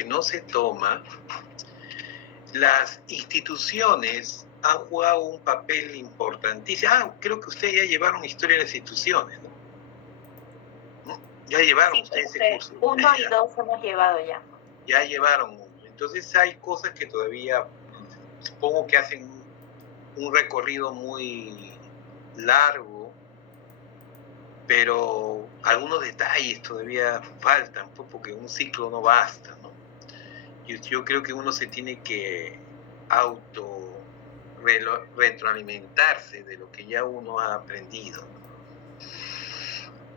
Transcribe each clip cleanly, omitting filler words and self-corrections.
que no se toma, las instituciones han jugado un papel importantísimo. Creo que ustedes ya llevaron historia de las instituciones, ¿no? Ya llevaron ustedes ese curso. 1 y 2 hemos llevado ya. Ya llevaron uno. Entonces hay cosas que todavía, supongo que hacen un recorrido muy largo, pero algunos detalles todavía faltan, pues, porque un ciclo no basta, ¿no? Yo creo que uno se tiene que retroalimentarse de lo que ya uno ha aprendido.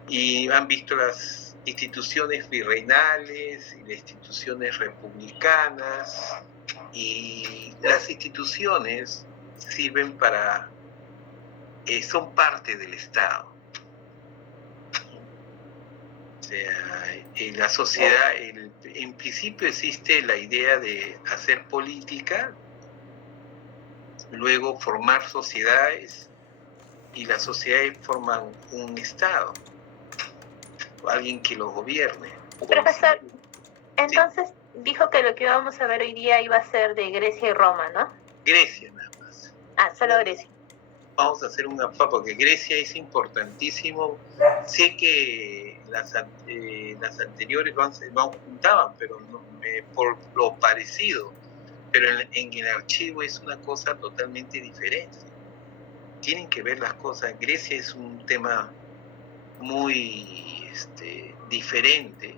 Y han visto las instituciones virreinales y las instituciones republicanas, y las instituciones sirven para, son parte del Estado. O sea, en la sociedad, en principio existe la idea de hacer política, luego formar sociedades, y las sociedades forman un Estado, alguien que lo gobierne. Profesor, entonces sí, dijo que lo que íbamos a ver hoy día iba a ser de Grecia y Roma, ¿no? Grecia nada más. Solo Grecia. Vamos a hacer una pausa porque Grecia es importantísimo. Sé que las anteriores juntaban, pero no, por lo parecido, pero en el archivo es una cosa totalmente diferente. Tienen que ver las cosas. Grecia es un tema muy diferente.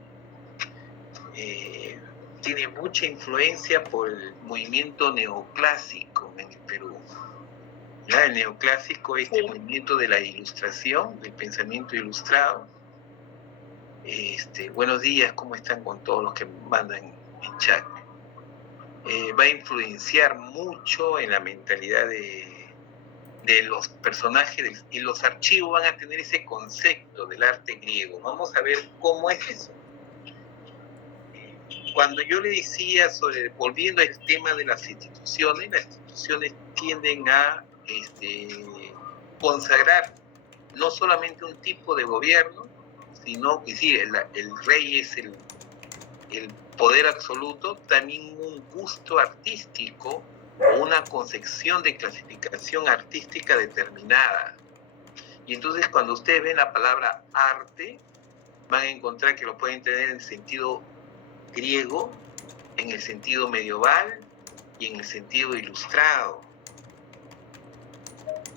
Tiene mucha influencia por el movimiento neoclásico en el Perú. ¿Ya? El neoclásico es el movimiento de la ilustración, del pensamiento ilustrado. Buenos días, ¿cómo están con todos los que mandan en chat? Va a influenciar mucho en la mentalidad de los personajes, y los archivos van a tener ese concepto del arte griego. Vamos a ver cómo es eso. Cuando yo le decía volviendo al tema de las instituciones tienden a consagrar no solamente un tipo de gobierno, sino que sí, el rey es el poder absoluto, también un gusto artístico o una concepción de clasificación artística determinada. Y entonces cuando ustedes ven la palabra arte, van a encontrar que lo pueden tener en sentido griego, en el sentido medieval y en el sentido ilustrado.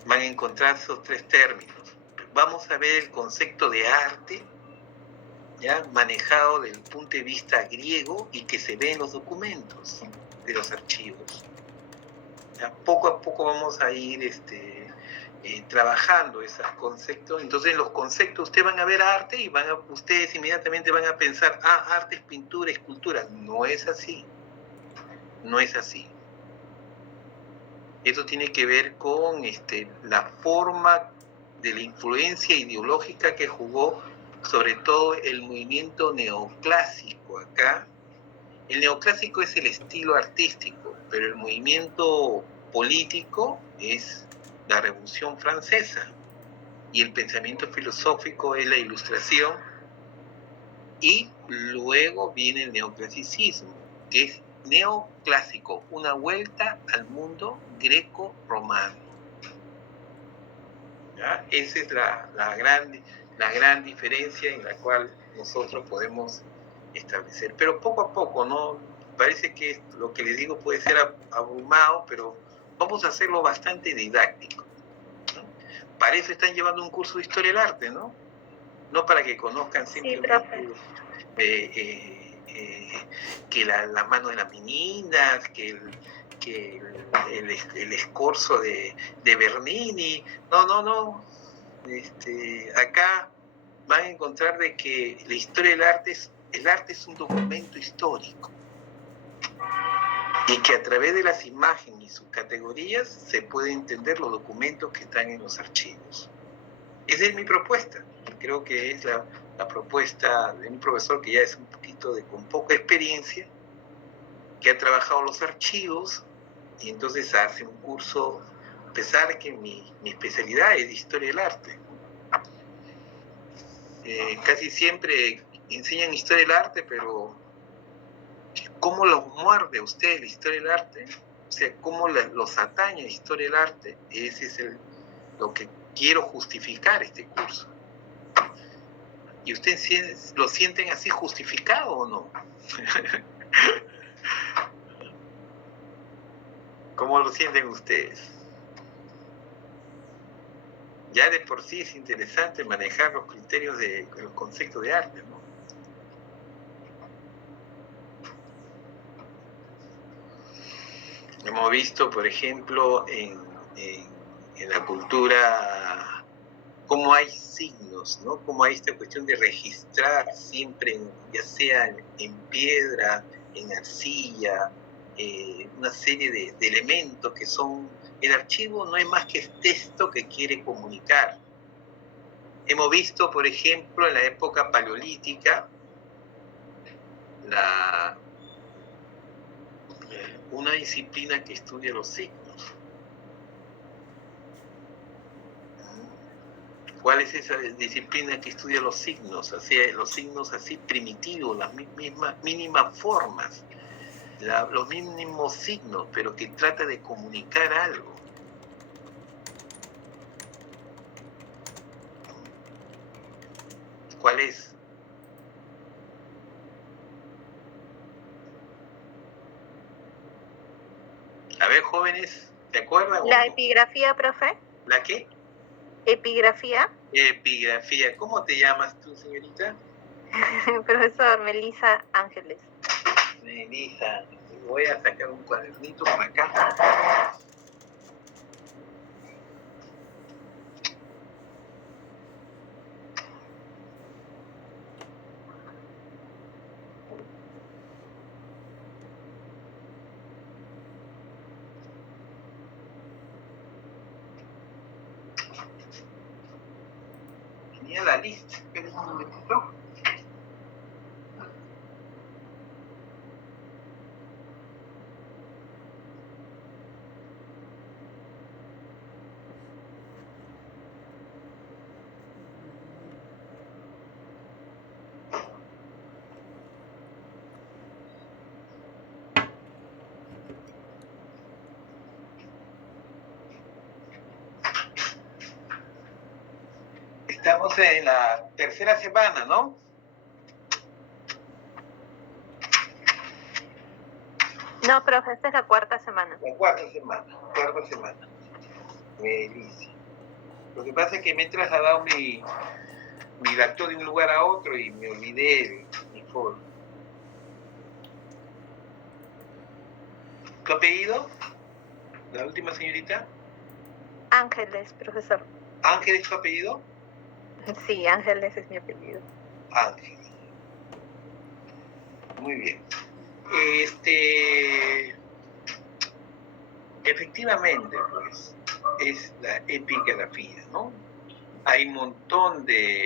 Van a encontrar esos tres términos. Vamos a ver el concepto de arte, ¿ya? Manejado desde el punto de vista griego y que se ve en los documentos de los archivos. ¿Ya? Poco a poco vamos a ir trabajando esos conceptos. Entonces en los conceptos ustedes van a ver arte y ustedes inmediatamente van a pensar, arte es pintura, escultura. No es así. No es así. Esto tiene que ver con la forma de la influencia ideológica que jugó sobre todo el movimiento neoclásico acá. El neoclásico es el estilo artístico, pero el movimiento político es la Revolución Francesa, y el pensamiento filosófico es la Ilustración, y luego viene el neoclasicismo, que es neoclásico, una vuelta al mundo greco-romano. ¿Ya? Esa es la gran diferencia en la cual nosotros podemos establecer. Pero poco a poco, ¿no? Parece que lo que les digo puede ser abrumado, pero vamos a hacerlo bastante didáctico, ¿no? Para eso están llevando un curso de Historia del Arte, ¿no? No para que conozcan simplemente que la mano de las meninas, que el escorzo de Bernini. No. Acá van a encontrar de que la historia del arte es un documento histórico, y que a través de las imágenes y sus categorías se pueden entender los documentos que están en los archivos. Esa es mi propuesta. Creo que es la propuesta de un profesor que ya es un poquito con poca experiencia, que ha trabajado los archivos, y entonces hace un curso, a pesar que mi especialidad es de Historia del Arte. Casi siempre enseñan Historia del Arte, pero cómo los muerde a usted la historia del arte, o sea, cómo los atañe la historia del arte. Ese es lo que quiero justificar este curso. ¿Y ustedes lo sienten así justificado o no? ¿Cómo lo sienten ustedes? Ya de por sí es interesante manejar los criterios de los conceptos de arte, ¿no? Hemos visto, por ejemplo, en la cultura, cómo hay signos, ¿no? Cómo hay esta cuestión de registrar siempre, ya sea en piedra, en arcilla, una serie de elementos que son... El archivo no es más que el texto que quiere comunicar. Hemos visto, por ejemplo, en la época paleolítica, una disciplina que estudia los signos. ¿Cuál es esa disciplina que estudia los signos? Así, los signos así primitivos, las mismas mínimas formas, los mínimos signos, pero que trata de comunicar algo. ¿Cuál es? A ver, jóvenes, ¿se acuerdan? ¿La epigrafía, profe? ¿La qué? ¿Epigrafía? Epigrafía. ¿Cómo te llamas tú, señorita? Profesor Melissa Ángeles. Melissa, voy a sacar un cuadernito por acá. Tenía la lista, espera un momentito. Estamos en la tercera semana, ¿no? No, profe, esta es la cuarta semana. La cuarta semana. Melissa. Lo que pasa es que me he trasladado mi laptop de un lugar a otro y me olvidé mi folder. ¿Tu apellido? ¿La última señorita? Ángeles, profesor. ¿Ángel es tu apellido? Sí, Ángeles es mi apellido. Ángel. Muy bien. Efectivamente, pues, es la epigrafía, ¿no? Hay un montón de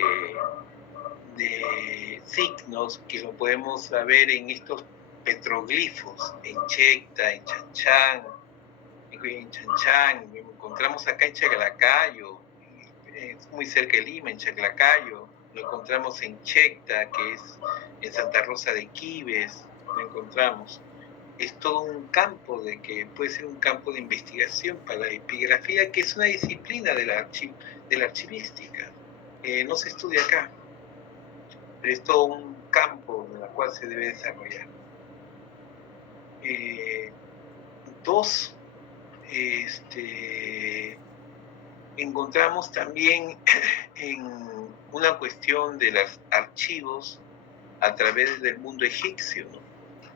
signos que lo podemos ver en estos petroglifos, en Checta, en Chanchán, encontramos acá en Chaclacayo, es muy cerca de Lima, en Chaclacayo, lo encontramos en Checta, que es en Santa Rosa de Quibes, lo encontramos. Es todo un campo que puede ser un campo de investigación para la epigrafía, que es una disciplina de la archivística. No se estudia acá, pero es todo un campo en el cual se debe desarrollar. Encontramos también en una cuestión de los archivos a través del mundo egipcio, ¿no?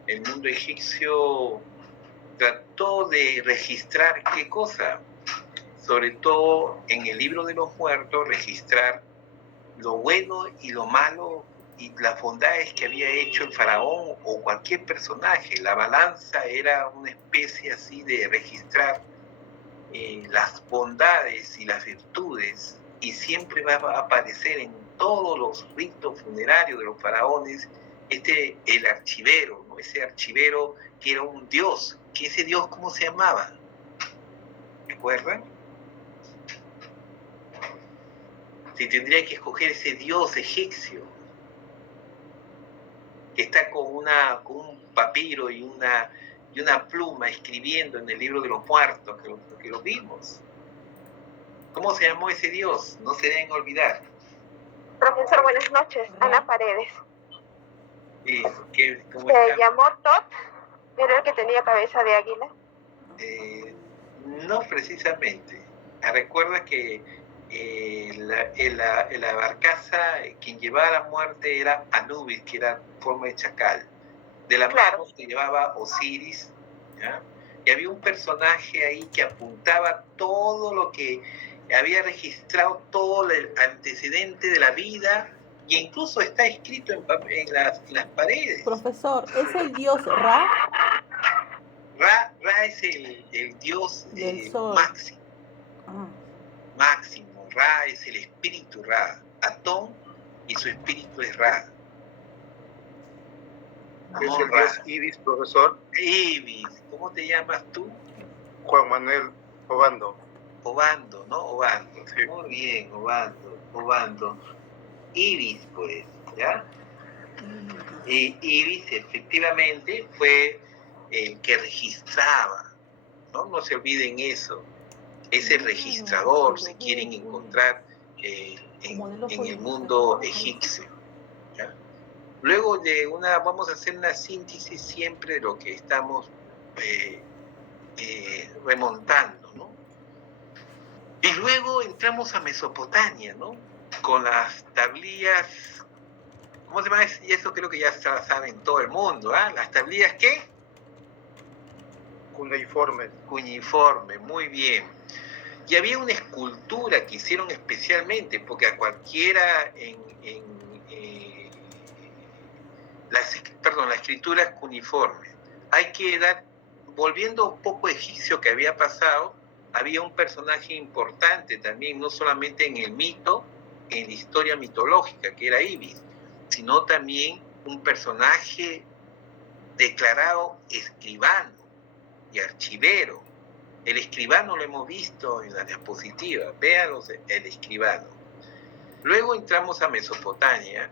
El mundo egipcio trató de registrar qué cosa, sobre todo en el libro de los muertos, registrar lo bueno y lo malo y las bondades que había hecho el faraón o cualquier personaje. La balanza era una especie así de registrar las bondades y las virtudes, y siempre va a aparecer en todos los ritos funerarios de los faraones el archivero, ¿no? Ese archivero que era un dios, que ese dios, ¿cómo se llamaba? ¿Recuerdan? Si tendría que escoger ese dios egipcio, que está con un papiro y una pluma escribiendo en el libro de los muertos, que lo vimos. ¿Cómo se llamó ese Dios? No se deben olvidar. Profesor, buenas noches. Ana Paredes. Sí, ¿Se llamó Tot? ¿Era el que tenía cabeza de águila? No precisamente. Recuerda que la barcaza, quien llevaba la muerte era Anubis, que era forma de chacal. De la mano se llevaba Osiris, ¿ya? Y había un personaje ahí que apuntaba todo lo que había registrado, todo el antecedente de la vida, e incluso está escrito en las paredes. Profesor, ¿es el dios Ra? Ra es el dios máximo. Máximo. Ra es el espíritu Ra. Atón y su espíritu es Ra. ¿Es el dios Ibis, profesor? Ibis. ¿Cómo te llamas tú? Juan Manuel Obando. Obando, ¿no? Obando. Sí. Muy bien, Obando. Ibis, pues, ¿ya? Ibis efectivamente fue el que registraba, ¿no? No se olviden eso. Es el registrador, si quieren encontrar en el mundo egipcio, ¿ya? Luego vamos a hacer una síntesis siempre de lo que estamos remontando, ¿no? Y luego entramos a Mesopotamia, ¿no? Con las tablillas, ¿cómo se llama? Y eso creo que ya se sabe en todo el mundo, ¿ah? ¿Las tablillas qué? Cuneiforme, muy bien. Y había una escultura que hicieron especialmente, porque a cualquiera la escritura es cuneiforme. Hay que volviendo un poco egipcio que había pasado, había un personaje importante también, no solamente en el mito, en la historia mitológica, que era Ibis, sino también un personaje declarado escribano y archivero. El escribano lo hemos visto en la diapositiva, véanlo, el escribano. Luego entramos a Mesopotamia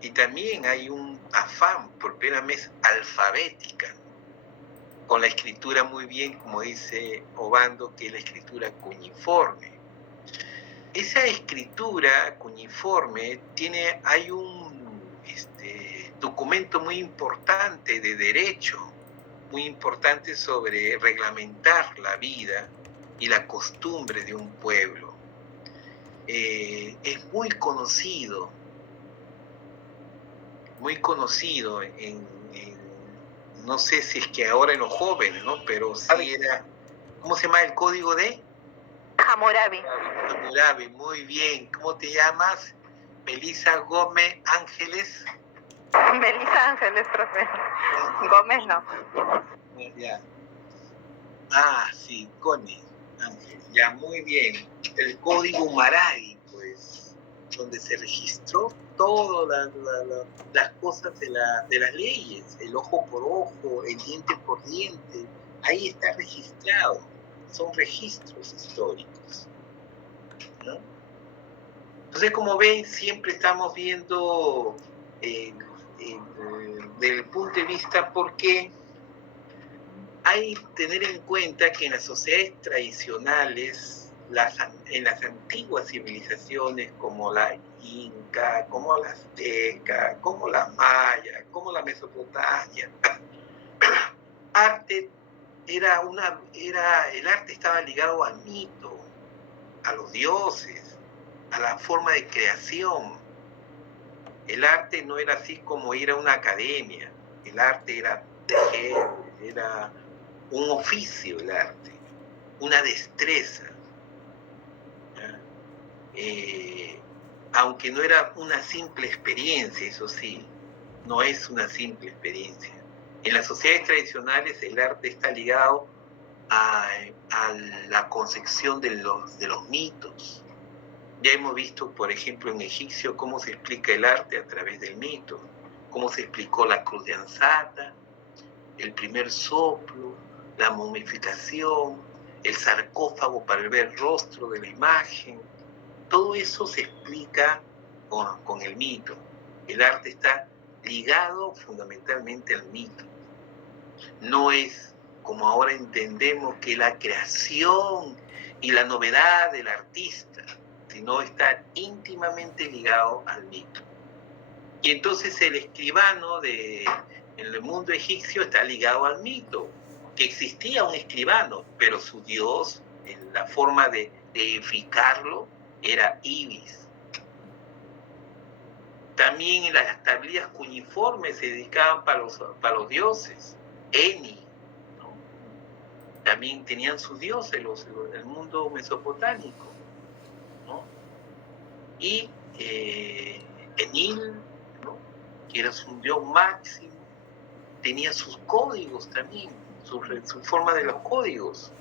y también hay un afán por primera vez alfabética, con la escritura muy bien, como dice Obando, que es la escritura cuneiforme. Esa escritura cuneiforme hay un documento muy importante de derecho, muy importante sobre reglamentar la vida y la costumbre de un pueblo. Es muy conocido no sé si es que ahora en los jóvenes, ¿no? Pero sí era, ¿cómo se llama el código de? Hammurabi. Hammurabi, muy bien. ¿Cómo te llamas? Melissa Gómez Ángeles. Melissa Ángeles, profe. Gómez no. Ya. Sí, Cone Ángeles. Ya, muy bien. El código Hammurabi, pues, donde se registró todas las cosas de las leyes, el ojo por ojo, el diente por diente, ahí está registrado, son registros históricos, ¿no? Entonces, como ven, siempre estamos viendo desde el punto de vista porque hay que tener en cuenta que en las sociedades tradicionales, en las antiguas civilizaciones como la Inca, como la Azteca, como la Maya, como la Mesopotamia, el arte estaba ligado al mito, a los dioses, a la forma de creación. El arte no era así como ir a una academia, el arte era tejer, era un oficio, el arte, una destreza. Aunque no era una simple experiencia, eso sí, no es una simple experiencia. En las sociedades tradicionales el arte está ligado a la concepción de los mitos. Ya hemos visto, por ejemplo, en egipcio cómo se explica el arte a través del mito, cómo se explicó la cruz de Ansata, el primer soplo, la momificación, el sarcófago para ver el rostro de la imagen. Todo eso se explica con el mito. El arte está ligado fundamentalmente al mito. No es como ahora entendemos que la creación y la novedad del artista, sino está íntimamente ligado al mito. Y entonces el escribano en el mundo egipcio está ligado al mito, que existía un escribano, pero su dios, la forma de deificarlo, era Ibis. También en las tablillas cuneiformes se dedicaban para los dioses, Eni, ¿no? También tenían sus dioses del mundo mesopotámico, ¿no? Y Enil, ¿no? Que era su dios máximo, tenía sus códigos también, su forma de los códigos.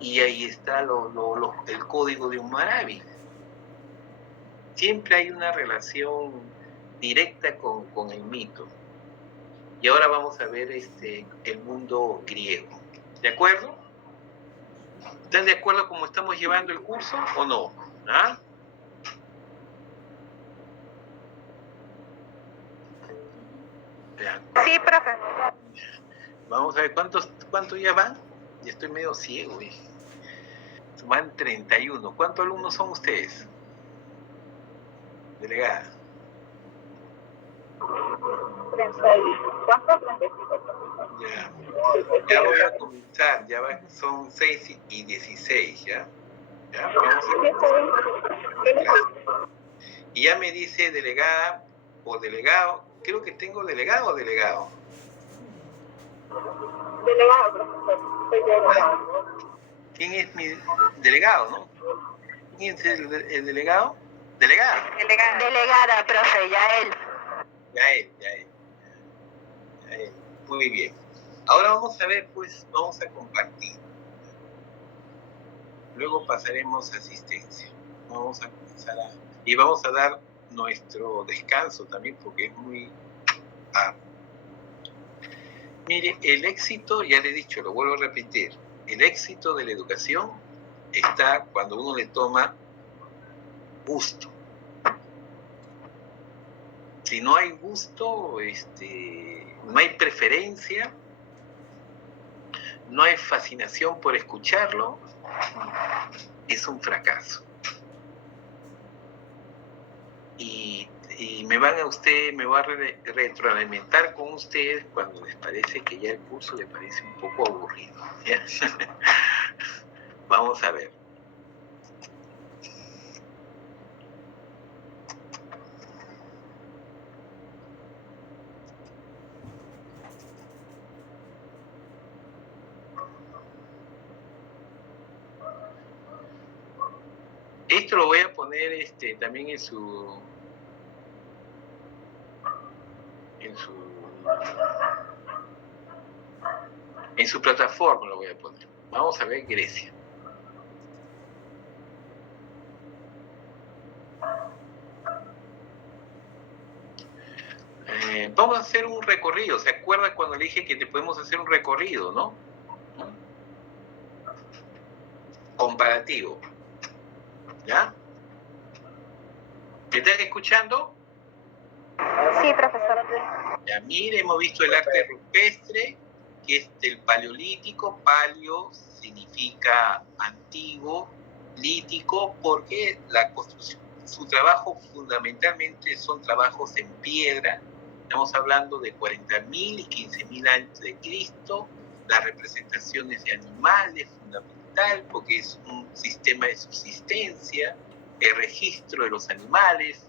Y ahí está el código de Hammurabi. Siempre hay una relación directa con el mito. Y ahora vamos a ver el mundo griego. ¿De acuerdo? ¿Están de acuerdo cómo estamos llevando el curso o no? ¿Ah? Sí, profe. Vamos a ver, ¿cuántos ya van? Ya estoy medio ciego. Van 31. ¿Cuántos alumnos son ustedes? Delegada. 34, 35. Ya voy a comenzar. Son 6 y 16, ¿ya? ¿Ya? Vamos a comenzar. Y ya me dice delegada o delegado. Creo que tengo delegado o delegado. Delegado, profesor. Soy delegado. ¿Quién es mi delegado, no? ¿Quién es el delegado? ¿Delegada? Delegada, profe, ya él. Ya él. Muy bien. Ahora vamos a ver, pues, vamos a compartir. Luego pasaremos a asistencia. Vamos a comenzar y vamos a dar nuestro descanso también, porque es muy... Mire, el éxito, ya le he dicho, lo vuelvo a repetir, el éxito de la educación está cuando uno le toma gusto. Si no hay gusto, no hay preferencia, no hay fascinación por escucharlo, es un fracaso. Y me va a retroalimentar con ustedes cuando les parece que ya el curso les parece un poco aburrido. ¿Ya? Vamos a ver. Esto lo voy a poner también en su plataforma, lo voy a poner. Vamos a ver Grecia. Vamos a hacer un recorrido. ¿Se acuerda cuando le dije que te podemos hacer un recorrido, no? Comparativo. ¿Ya? ¿Me están escuchando? Sí, profesor. Ya, mire, hemos visto el arte rupestre, que es del paleolítico. Paleo significa antiguo, lítico, porque la construcción, su trabajo fundamentalmente son trabajos en piedra. Estamos hablando de 40.000 y 15.000 años de Cristo. Las representaciones de animales, fundamental, porque es un sistema de subsistencia, el registro de los animales.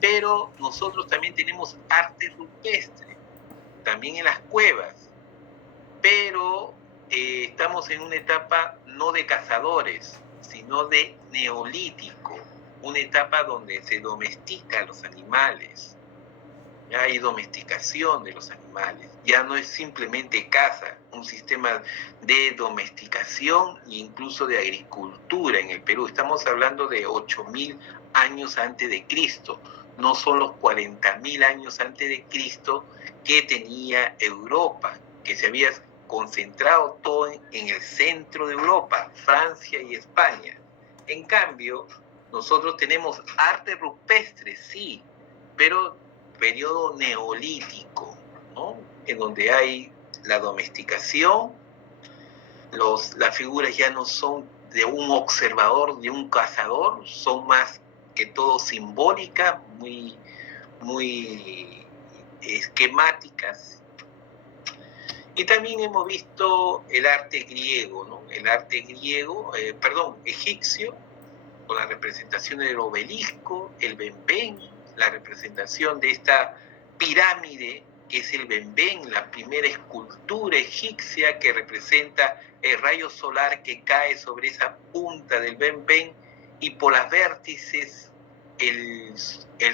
Pero nosotros también tenemos arte rupestre, también en las cuevas, pero estamos en una etapa no de cazadores, sino de neolítico, una etapa donde se domestican los animales, ya hay domesticación de los animales, ya no es simplemente caza, un sistema de domesticación e incluso de agricultura en el Perú. Estamos hablando de 8.000 años antes de Cristo. No son los 40.000 años antes de Cristo que tenía Europa, que se había concentrado todo en el centro de Europa, Francia y España. En cambio, nosotros tenemos arte rupestre, sí, pero periodo neolítico, ¿no? En donde hay la domesticación, las figuras ya no son de un observador, de un cazador, son más que todo simbólicas, muy esquemáticas. Y también hemos visto el arte griego, ¿no? El arte griego, egipcio, con la representación del obelisco, el bembén, la representación de esta pirámide, que es el bembén, la primera escultura egipcia que representa el rayo solar que cae sobre esa punta del bembén y por las vértices el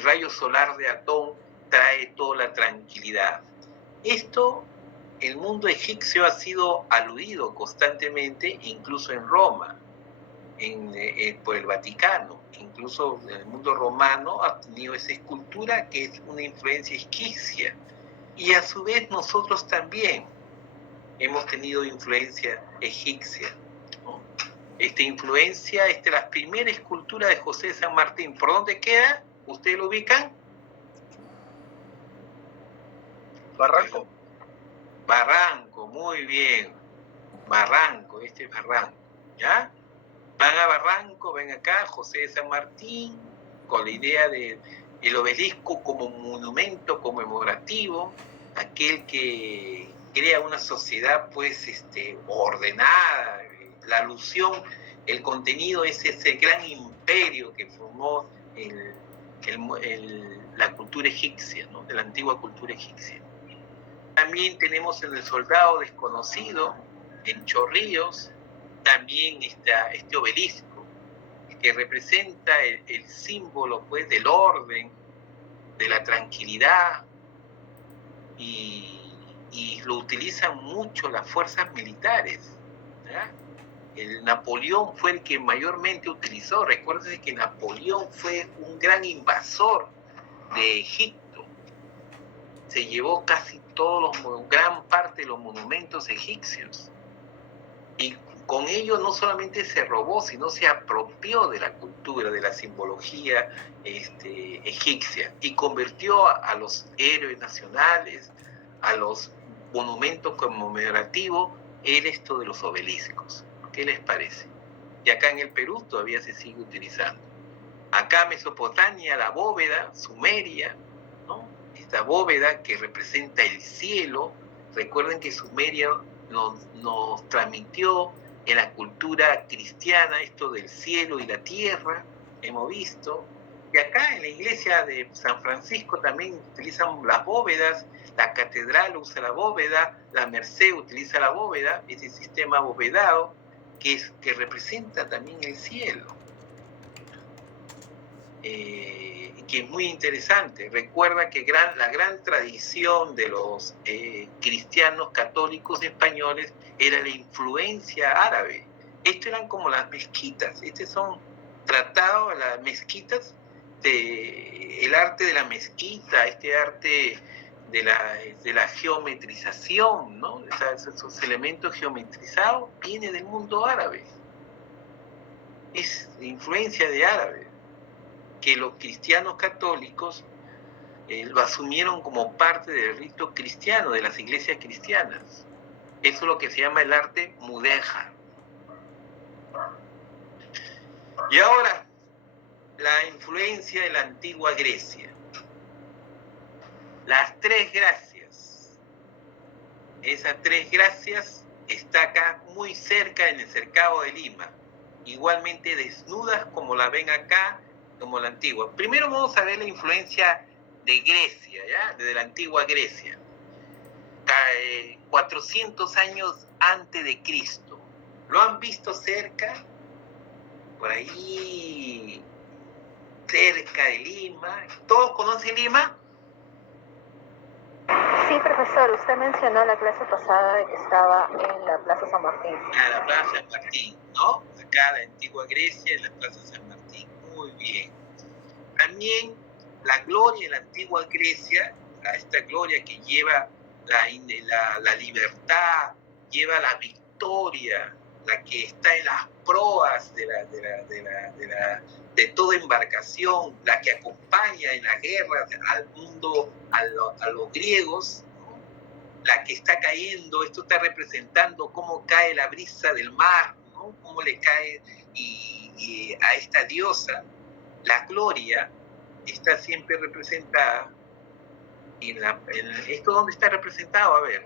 rayo solar de Atón trae toda la tranquilidad. Esto, el mundo egipcio ha sido aludido constantemente, incluso en Roma, por el Vaticano. Incluso en el mundo romano ha tenido esa escultura que es una influencia egipcia. Y a su vez nosotros también hemos tenido influencia egipcia, ¿no? Esta influencia, la primera escultura de José de San Martín, ¿por dónde queda? ¿Ustedes lo ubican? Barranco. Barranco, muy bien. Barranco, este es Barranco, ¿ya? Van a Barranco, ven acá, José de San Martín, con la idea del obelisco como monumento conmemorativo, aquel que crea una sociedad pues ordenada. La alusión, el contenido es ese gran imperio que formó la cultura egipcia, ¿no? De la antigua cultura egipcia. También tenemos en el soldado desconocido, en Chorrillos, también este obelisco, que representa el símbolo pues del orden, de la tranquilidad, y lo utilizan mucho las fuerzas militares, ¿ya? El Napoleón fue el que mayormente utilizó. Recuerden que Napoleón fue un gran invasor de Egipto. Se llevó casi gran parte de los monumentos egipcios. Y con ello no solamente se robó, sino se apropió de la cultura, de la simbología egipcia, y convirtió a los héroes nacionales, a los monumentos conmemorativos, en esto de los obeliscos. ¿Qué les parece? Y acá en el Perú todavía se sigue utilizando. Acá Mesopotamia, la bóveda sumeria, ¿no? Esta bóveda que representa el cielo. Recuerden que Sumeria nos transmitió en la cultura cristiana esto del cielo y la tierra, hemos visto. Y acá en la iglesia de San Francisco también utilizan las bóvedas, la catedral usa la bóveda, la Merced utiliza la bóveda, ese sistema abovedado que representa también el cielo. Que es muy interesante. Recuerda que la gran tradición de los cristianos católicos españoles era la influencia árabe. Esto eran como las mezquitas. Estos son tratados, las mezquitas, el arte de la mezquita, este arte de la geometrización, ¿no? Esos elementos geometrizados viene del mundo árabe. Es influencia de árabe, que los cristianos católicos lo asumieron como parte del rito cristiano, de las iglesias cristianas. Eso es lo que se llama el arte mudéjar. Y ahora, la influencia de la antigua Grecia. Las tres gracias. Esas tres gracias está acá muy cerca en el cercado de Lima. Igualmente desnudas como la ven acá, como la antigua. Primero vamos a ver la influencia de Grecia, ¿ya? De la antigua Grecia. 400 años antes de Cristo. ¿Lo han visto cerca? Por ahí, cerca de Lima. ¿Todos conocen Lima? Sí, profesor, usted mencionó la clase pasada de que estaba en la Plaza San Martín. La Plaza San Martín, ¿no? Acá la antigua Grecia, en la Plaza San Martín. Muy bien. También la gloria de la antigua Grecia, esta gloria que lleva la libertad, lleva la victoria, la que está en las proas de toda embarcación, la que acompaña en la guerra al mundo, a los griegos, ¿no? La que está cayendo, esto está representando cómo cae la brisa del mar, ¿no? Cómo le cae y a esta diosa, la gloria está siempre representada en esto. ¿Dónde está representado? A ver.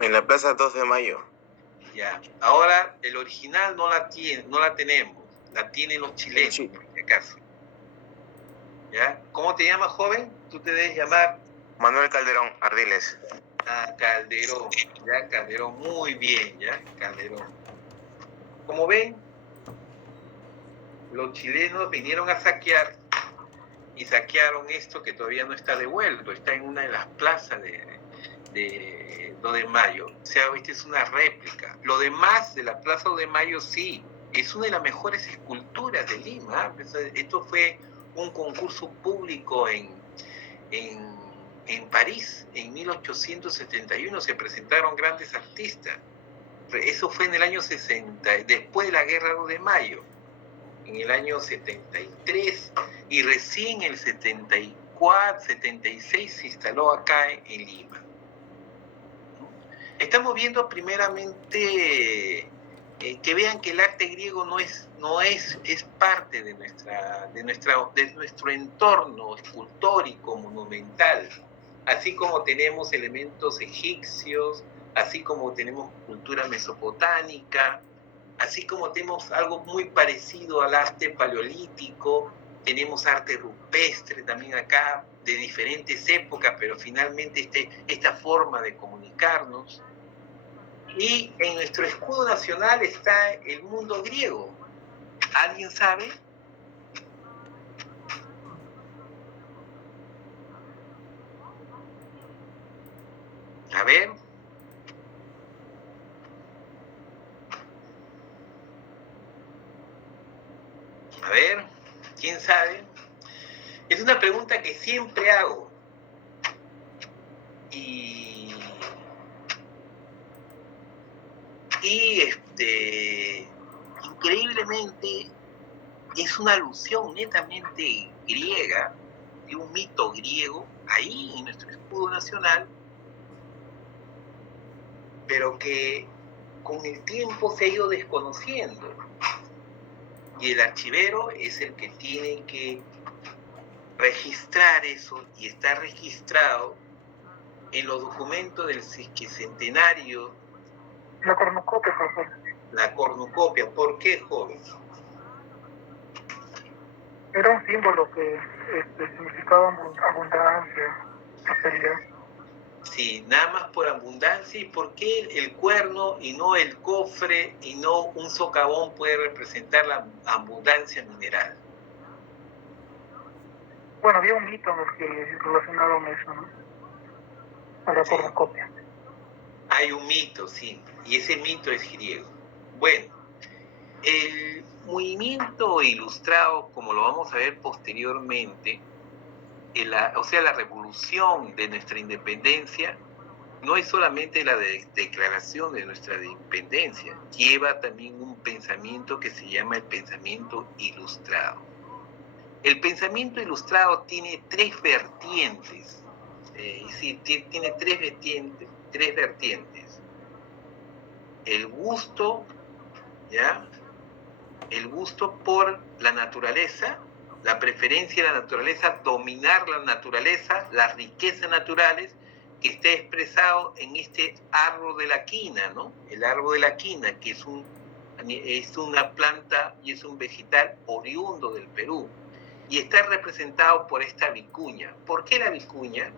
En la Plaza 2 de Mayo. Ya. Ahora el original no la tenemos, la tienen los chilenos, Sí. por si acaso. ¿Ya? ¿Cómo te llamas, joven? Tú te debes llamar Manuel Calderón Ardiles. Calderón. Ya, Calderón, muy bien, ya, Calderón. Como ven, los chilenos vinieron a saquear y saquearon esto que todavía no está devuelto, está en una de las plazas de 2 de Mayo. O sea, esta es una réplica. Lo demás de la Plaza 2 de Mayo sí, es una de las mejores esculturas de Lima. Esto fue un concurso público en París, en 1871, se presentaron grandes artistas. Eso fue en el año 60, después de la Guerra 2 de Mayo, en el año 73, y recién en el 74, 76 se instaló acá en Lima. Estamos viendo primeramente que vean que el arte griego es parte de nuestro entorno escultórico, monumental, así como tenemos elementos egipcios, así como tenemos cultura mesopotámica, así como tenemos algo muy parecido al arte paleolítico, tenemos arte rupestre también acá, de diferentes épocas, pero finalmente esta forma de comunicarnos. Y en nuestro escudo nacional está el mundo griego. ¿Alguien sabe? A ver. A ver, ¿quién sabe? Es una pregunta que siempre hago. Increíblemente es una alusión netamente griega, de un mito griego, ahí en nuestro escudo nacional, pero que con el tiempo se ha ido desconociendo. Y el archivero es el que tiene que registrar eso, y está registrado en los documentos del sesquicentenario. La cornucopia, profesor. La cornucopia. ¿Por qué, joven? Era un símbolo que significaba abundancia, prosperidad. Sí, nada más por abundancia. ¿Y por qué el cuerno y no el cofre y no un socavón puede representar la abundancia mineral? Bueno, había un mito en el que relacionaban eso, ¿no? A la cornucopia. Hay un mito, sí, y ese mito es griego. Bueno, el movimiento ilustrado, como lo vamos a ver posteriormente, la revolución de nuestra independencia, no es solamente la declaración de nuestra independencia, lleva también un pensamiento que se llama el pensamiento ilustrado. El pensamiento ilustrado tiene tres vertientes, tiene tres vertientes. El gusto, ¿ya? El gusto por la naturaleza, la preferencia de la naturaleza, dominar la naturaleza, las riquezas naturales, que está expresado en este árbol de la quina, ¿no? El árbol de la quina, que es una planta y es un vegetal oriundo del Perú, y está representado por esta vicuña. ¿Por qué la vicuña?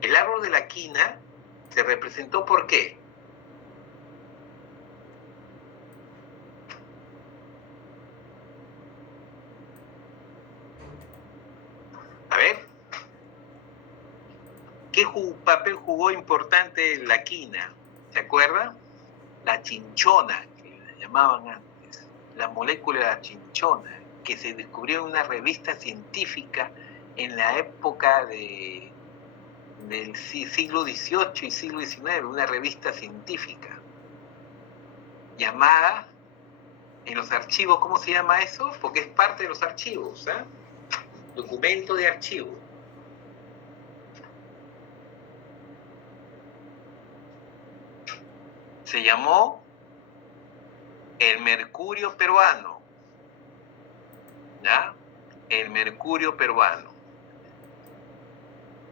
El árbol de la quina se representó ¿por qué? A ver, ¿qué papel jugó importante la quina? ¿Se acuerdan? La chinchona, que la llamaban antes, la molécula de la chinchona, que se descubrió en una revista científica en la época de del siglo XVIII y siglo XIX, una revista científica, llamada, en los archivos, ¿cómo se llama eso? Porque es parte de los archivos, ¿eh? Documento de archivo. Se llamó El Mercurio Peruano, ¿ya? El Mercurio Peruano.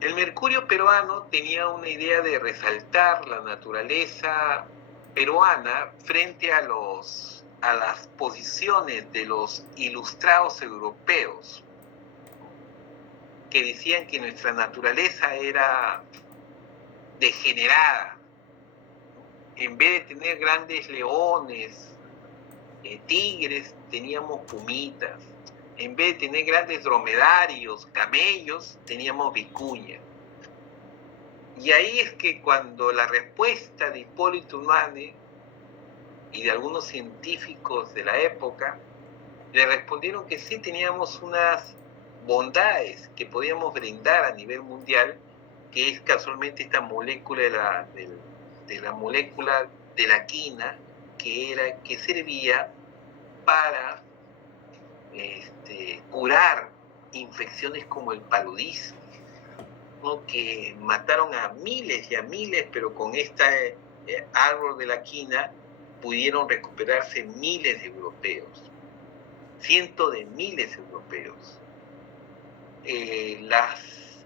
El Mercurio Peruano tenía una idea de resaltar la naturaleza peruana frente a las posiciones de los ilustrados europeos, que decían que nuestra naturaleza era degenerada. En vez de tener grandes leones, tigres, teníamos pumitas. En vez de tener grandes dromedarios, camellos, teníamos vicuña. Y ahí es que cuando la respuesta de Hipólito Unanue y de algunos científicos de la época le respondieron que sí teníamos unas bondades que podíamos brindar a nivel mundial, que es casualmente esta molécula de la molécula de la quina, que servía para curar infecciones como el paludismo, ¿no? Que mataron a miles y a miles, pero con este árbol de la quina pudieron recuperarse miles de europeos, cientos de miles de europeos. Las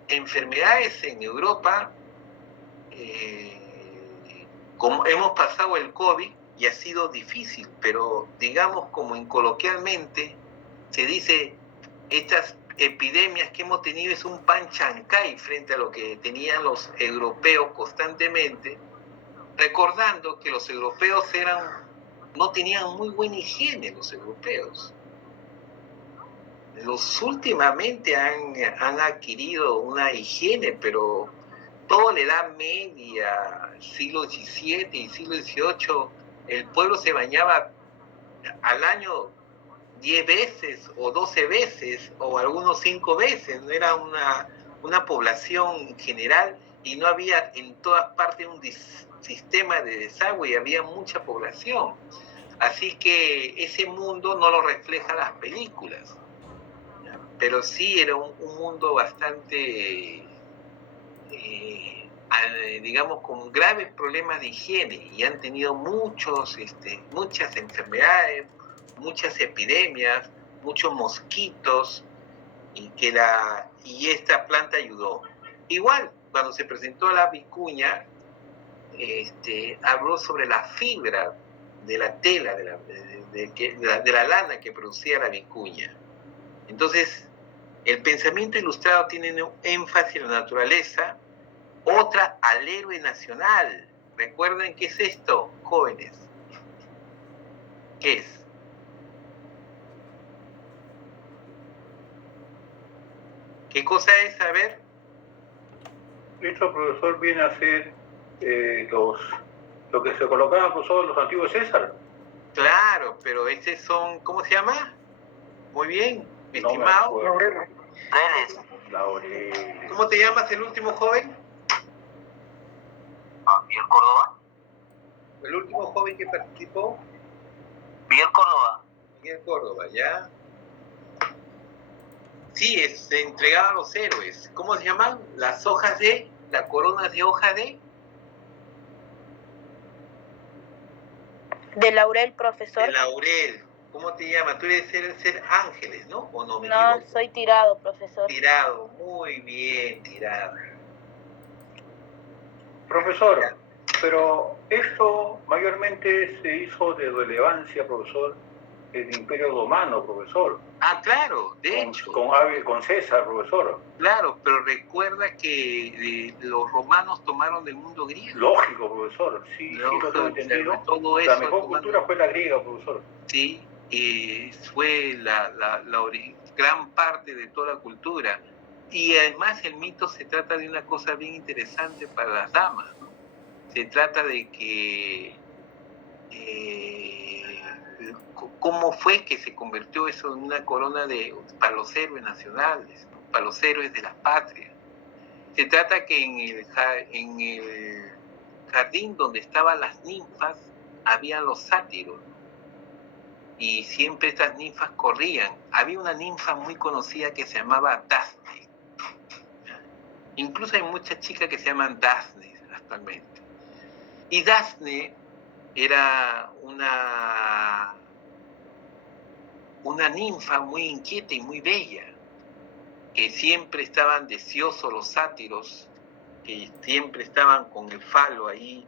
enfermedades en Europa, como hemos pasado el COVID y ha sido difícil, pero digamos como coloquialmente se dice, estas epidemias que hemos tenido es un pan chancay frente a lo que tenían los europeos constantemente, recordando que los europeos no tenían muy buena higiene, los europeos. Los últimamente han adquirido una higiene, pero toda la Edad Media, siglo XVII y siglo XVIII, el pueblo se bañaba al año 10 veces o 12 veces o algunos 5 veces. No era una población general y no había en todas partes un sistema de desagüe y había mucha población. Así que ese mundo no lo reflejan las películas, pero sí era un mundo bastante, digamos, con graves problemas de higiene, y han tenido muchas enfermedades, muchas epidemias, muchos mosquitos, y esta planta ayudó. Igual, cuando se presentó la vicuña, habló sobre la fibra de la tela, de la lana que producía la vicuña. Entonces, el pensamiento ilustrado tiene un énfasis en la naturaleza, otra al héroe nacional. Recuerden qué es esto, jóvenes. ¿Qué es? ¿Qué cosa es? A ver. Esto, profesor, viene a ser lo que se colocaban, profesor, los antiguos César. Claro, pero estos son, ¿cómo se llama? Muy bien, estimado. Laurel. ¿Cómo te llamas, el último joven? Miguel Córdoba. El último joven que participó. Miguel Córdoba. Miguel Córdoba, ¿ya? Sí, se entregaban a los héroes. ¿Cómo se llaman? Las coronas de hoja de laurel, profesor. de laurel. ¿Cómo te llamas? Tú eres ser Ángeles, ¿no? ¿O no me No, equivoco? soy tirado, profesor. Tirado, muy bien, tirado. Profesor, pero esto mayormente se hizo de relevancia, profesor, el Imperio Romano, profesor. Ah, claro, de hecho. Con César, profesor. Claro, pero recuerda que los romanos tomaron del mundo griego. Lógico, profesor. Sí, sí lo tengo entendido. Todo La eso mejor cultura fue la griega, profesor. Sí, fue gran parte de toda la cultura. Y además el mito se trata de una cosa bien interesante para las damas, ¿no? Se trata de que cómo fue que se convirtió eso en una corona para los héroes nacionales, ¿no? Para los héroes de la patria. Se trata que en el jardín donde estaban las ninfas había los sátiros, y siempre estas ninfas corrían. Había una ninfa muy conocida que se llamaba Daphne. Incluso hay muchas chicas que se llaman Daphne actualmente. Y Daphne era una ninfa muy inquieta y muy bella, que siempre estaban deseosos los sátiros, que siempre estaban con el falo ahí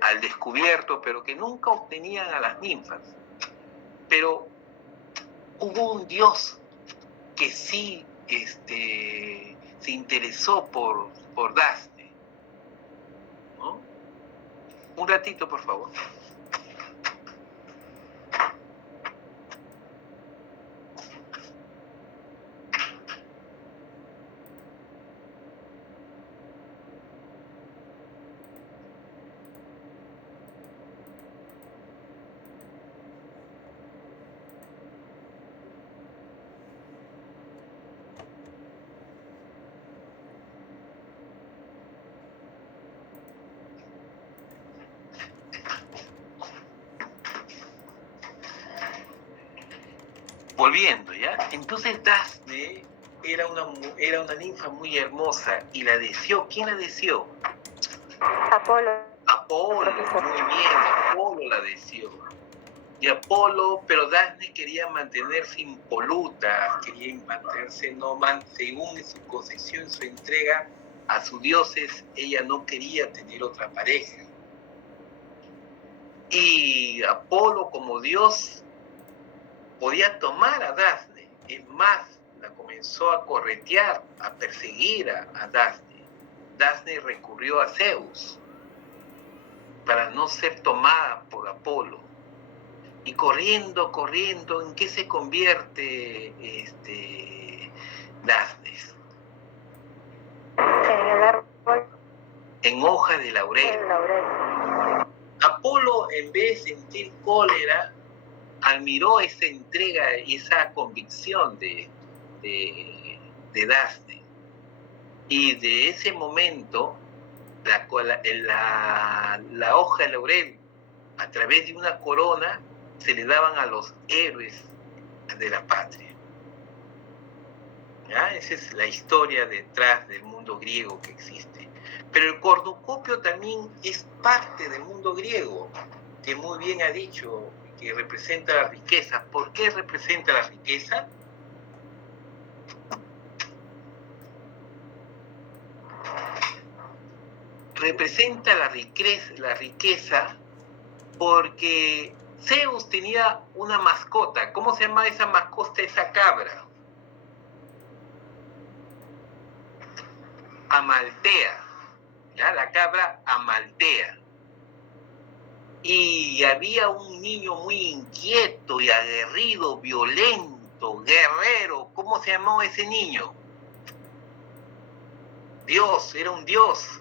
al descubierto, pero que nunca obtenían a las ninfas. Pero hubo un dios que sí se interesó por Daphne, ¿no? Un ratito, por favor. Volviendo, ¿ya? Entonces Daphne era una ninfa muy hermosa y la deseó. ¿Quién la deseó? Apolo. Apolo, muy bien, Apolo la deseó. Y Apolo, pero Daphne quería mantenerse impoluta, quería mantenerse según su concesión, su entrega a sus dioses, ella no quería tener otra pareja. Y Apolo, como dios, podía tomar a Daphne. Es más, la comenzó a corretear, a perseguir a Daphne. Daphne recurrió a Zeus para no ser tomada por Apolo. Y corriendo, ¿en qué se convierte Daphne? En el árbol. En hoja de laurel. En laurel. Apolo, en vez de sentir cólera, admiró esa entrega y esa convicción de Daphne. Y de ese momento, la hoja de laurel, a través de una corona, se le daban a los héroes de la patria. ¿Ya? Esa es la historia detrás del mundo griego que existe. Pero el cornucopio también es parte del mundo griego, que muy bien ha dicho, que representa la riqueza. ¿Por qué representa la riqueza? Representa la riqueza porque Zeus tenía una mascota. ¿Cómo se llama esa mascota, esa cabra? Amaltea. ¿Ya? La cabra Amaltea. Y había un niño muy inquieto y aguerrido, violento, guerrero. ¿Cómo se llamó ese niño? Dios, era un dios.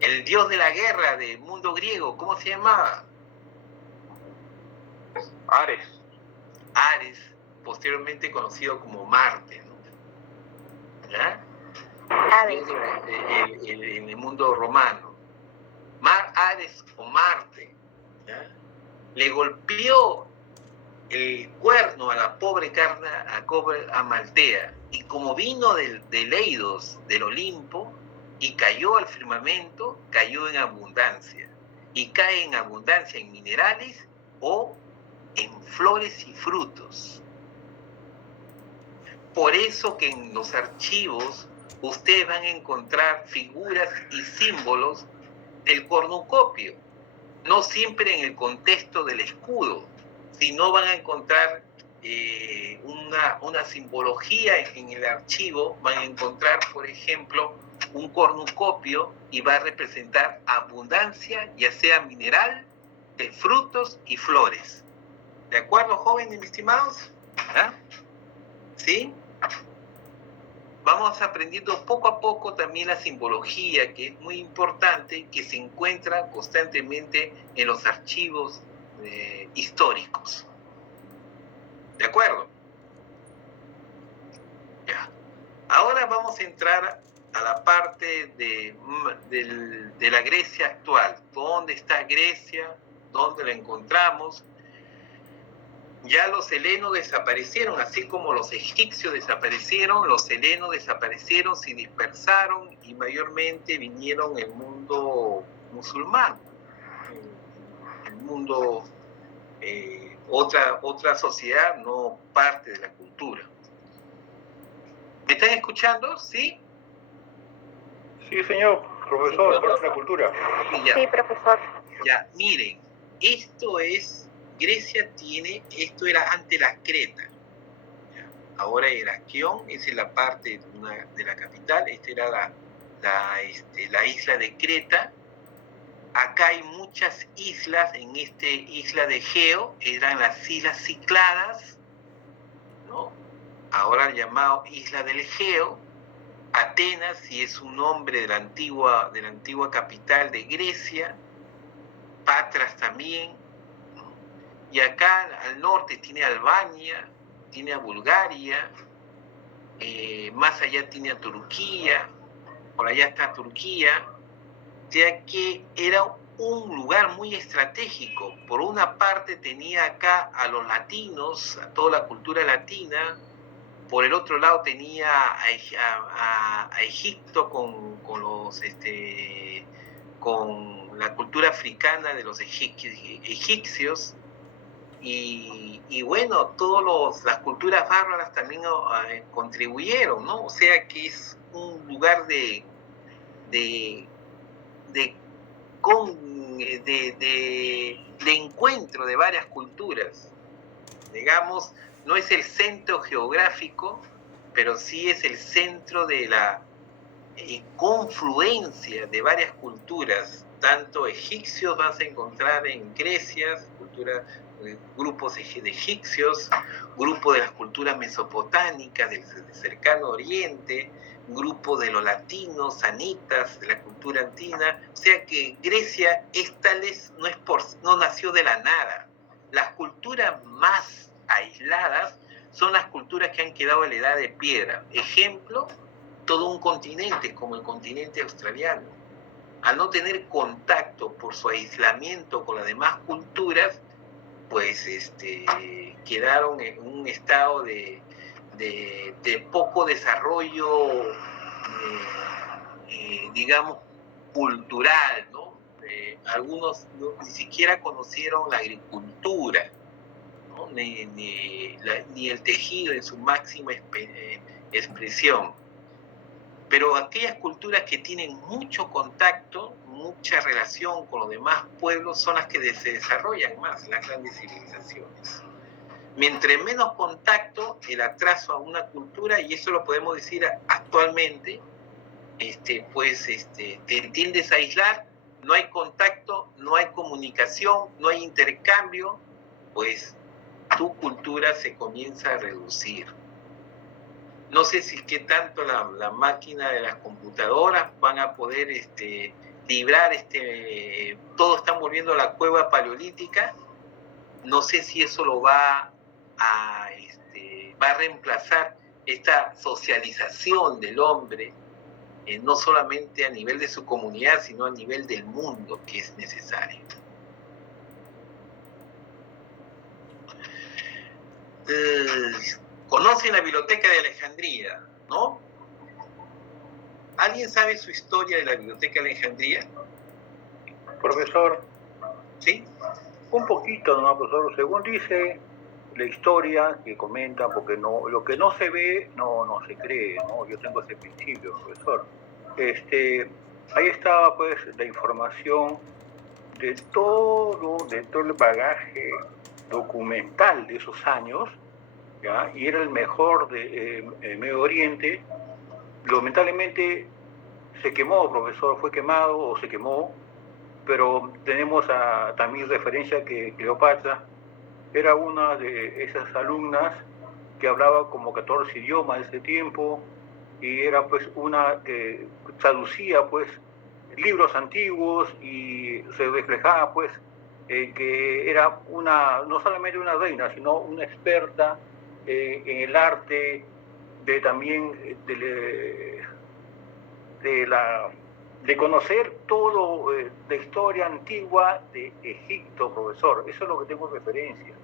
El dios de la guerra del mundo griego, ¿cómo se llamaba? Ares. Ares, posteriormente conocido como Marte, ¿no? ¿Ya? Ares. En el mundo romano. Ares o Marte, ¿ya? Le golpeó el cuerno a la pobre Amaltea, y como vino de Leidos, del Olimpo, y cayó al firmamento, cayó en abundancia. Y cae en abundancia en minerales o en flores y frutos. Por eso que en los archivos ustedes van a encontrar figuras y símbolos del cornucopio. No siempre en el contexto del escudo, sino van a encontrar una simbología en el archivo. Van a encontrar, por ejemplo, un cornucopio y va a representar abundancia, ya sea mineral, de frutos y flores. ¿De acuerdo, jóvenes, mis estimados? ¿Ah? ¿Sí? Vamos aprendiendo poco a poco también la simbología, que es muy importante, que se encuentra constantemente en los archivos históricos. acuerdo? Ya. Ahora vamos a entrar a la parte de la Grecia actual. ¿Dónde está Grecia? ¿Dónde la encontramos? Ya los helenos desaparecieron, así como los egipcios desaparecieron, los helenos desaparecieron, se dispersaron y mayormente vinieron el mundo musulmán, el mundo, otra sociedad, no parte de la cultura. ¿Me están escuchando? ¿Sí? Sí, señor, profesor, parte de la cultura. Ya. Sí, profesor. Ya, miren, Grecia esto era antes la Creta. Ahora Heraclión, esa es la parte de la capital, esta era la isla de Creta. Acá hay muchas islas, en esta isla de Egeo, eran las islas Cícladas, ¿no? Ahora llamado Isla del Egeo. Atenas, y es un nombre de la antigua capital de Grecia. Patras también, ¿no? Y acá al norte tiene Albania, tiene a Bulgaria, más allá tiene a Turquía, por allá está Turquía, o sea que era un lugar muy estratégico. Por una parte tenía acá a los latinos, a toda la cultura latina. Por el otro lado tenía a Egipto con la cultura africana de los egipcios, y bueno, todas las culturas bárbaras también contribuyeron, ¿no? O sea que es un lugar de encuentro de varias culturas. Digamos, no es el centro geográfico, pero sí es el centro de la confluencia de varias culturas, tanto egipcios vas a encontrar en Grecia, grupos de egipcios, grupos de las culturas mesopotámicas del cercano oriente, grupo de los latinos, sanitas, de la cultura andina. O sea que Grecia no nació de la nada. Las culturas más aisladas son las culturas que han quedado en la edad de piedra. Ejemplo, todo un continente como el continente australiano. Al no tener contacto por su aislamiento con las demás culturas, pues quedaron en un estado de poco desarrollo, digamos, cultural, ¿no? Algunos ni siquiera conocieron la agricultura, ¿no? ni el tejido en su máxima expresión. Pero aquellas culturas que tienen mucho contacto, mucha relación con los demás pueblos, son las que se desarrollan más, las grandes civilizaciones. Mientras menos contacto, el atraso a una cultura, y eso lo podemos decir actualmente, te tiendes a aislar, no hay contacto, no hay comunicación, no hay intercambio, pues tu cultura se comienza a reducir. No sé si qué tanto la máquina de las computadoras van a poder librar, todos están volviendo a la cueva paleolítica. No sé si eso lo va a reemplazar esta socialización del hombre, no solamente a nivel de su comunidad, sino a nivel del mundo, que es necesario. Conocen la Biblioteca de Alejandría, ¿no? ¿Alguien sabe su historia de la Biblioteca de Alejandría? Profesor, ¿Sí? un poquito, ¿no, profesor? Según dice la historia que comenta, porque lo que no se ve no se cree, ¿no? Yo tengo ese principio, profesor. Ahí estaba pues la información de todo el bagaje documental de esos años, ¿ya? Y era el mejor de Medio Oriente. Lamentablemente se quemó, profesor, fue quemado o se quemó, pero tenemos también referencia que Cleopatra era una de esas alumnas que hablaba como 14 idiomas de ese tiempo, y era pues una que traducía pues libros antiguos, y se reflejaba pues que era no solamente una reina, sino una experta en el arte, de también de conocer todo la historia antigua de Egipto, profesor. Eso es lo que tengo en referencia.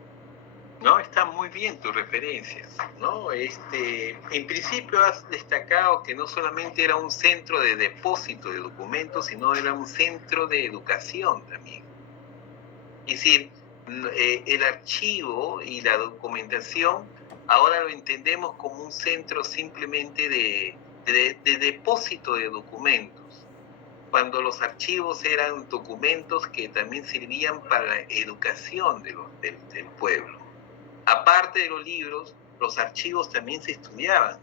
No, está muy bien tus referencias, ¿no? En principio has destacado que no solamente era un centro de depósito de documentos, sino era un centro de educación también. Es decir, el archivo y la documentación ahora lo entendemos como un centro simplemente de depósito de documentos, cuando los archivos eran documentos que también servían para la educación del pueblo. Aparte de los libros, los archivos también se estudiaban.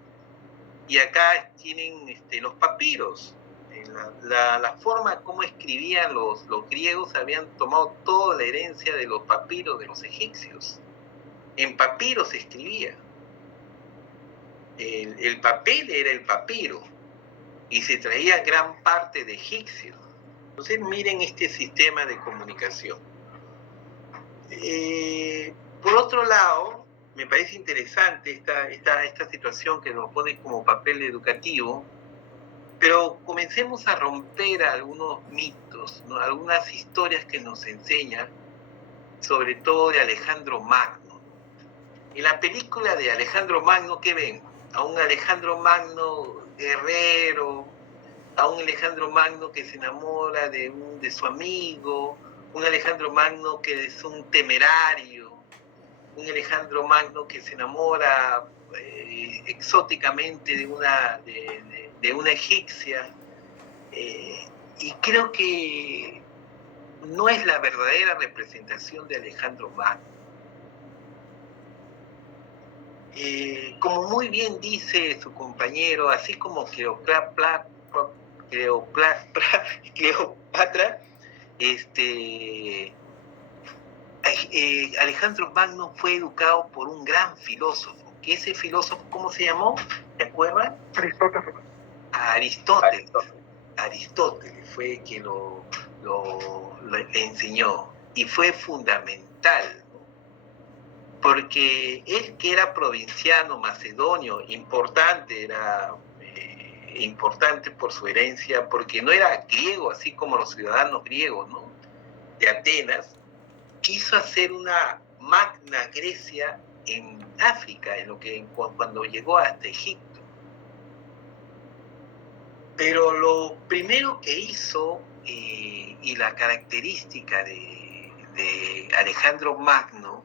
Y acá tienen los papiros. La forma como escribían los griegos habían tomado toda la herencia de los papiros de los egipcios. En papiro se escribía. El papel era el papiro y se traía gran parte de egipcio. Entonces miren este sistema de comunicación. Por otro lado, me parece interesante esta situación que nos pone como papel educativo, pero comencemos a romper algunos mitos, ¿no? Algunas historias que nos enseñan, sobre todo de Alejandro Magno. En la película de Alejandro Magno, ¿qué ven? A un Alejandro Magno guerrero, a un Alejandro Magno que se enamora de su amigo, un Alejandro Magno que es un temerario, un Alejandro Magno que se enamora exóticamente de una egipcia, y creo que no es la verdadera representación de Alejandro Magno. Como muy bien dice su compañero, así como Cleopatra, Alejandro Magno fue educado por un gran filósofo, que ese filósofo, ¿cómo se llamó? ¿Te acuerdas? Aristóteles. Aristóteles fue quien lo enseñó, y fue fundamental, ¿no? Porque él, que era provinciano macedonio, importante por su herencia, porque no era griego así como los ciudadanos griegos, ¿no?, de Atenas, quiso hacer una magna Grecia en África, cuando llegó hasta Egipto. Pero lo primero que hizo, y la característica de Alejandro Magno,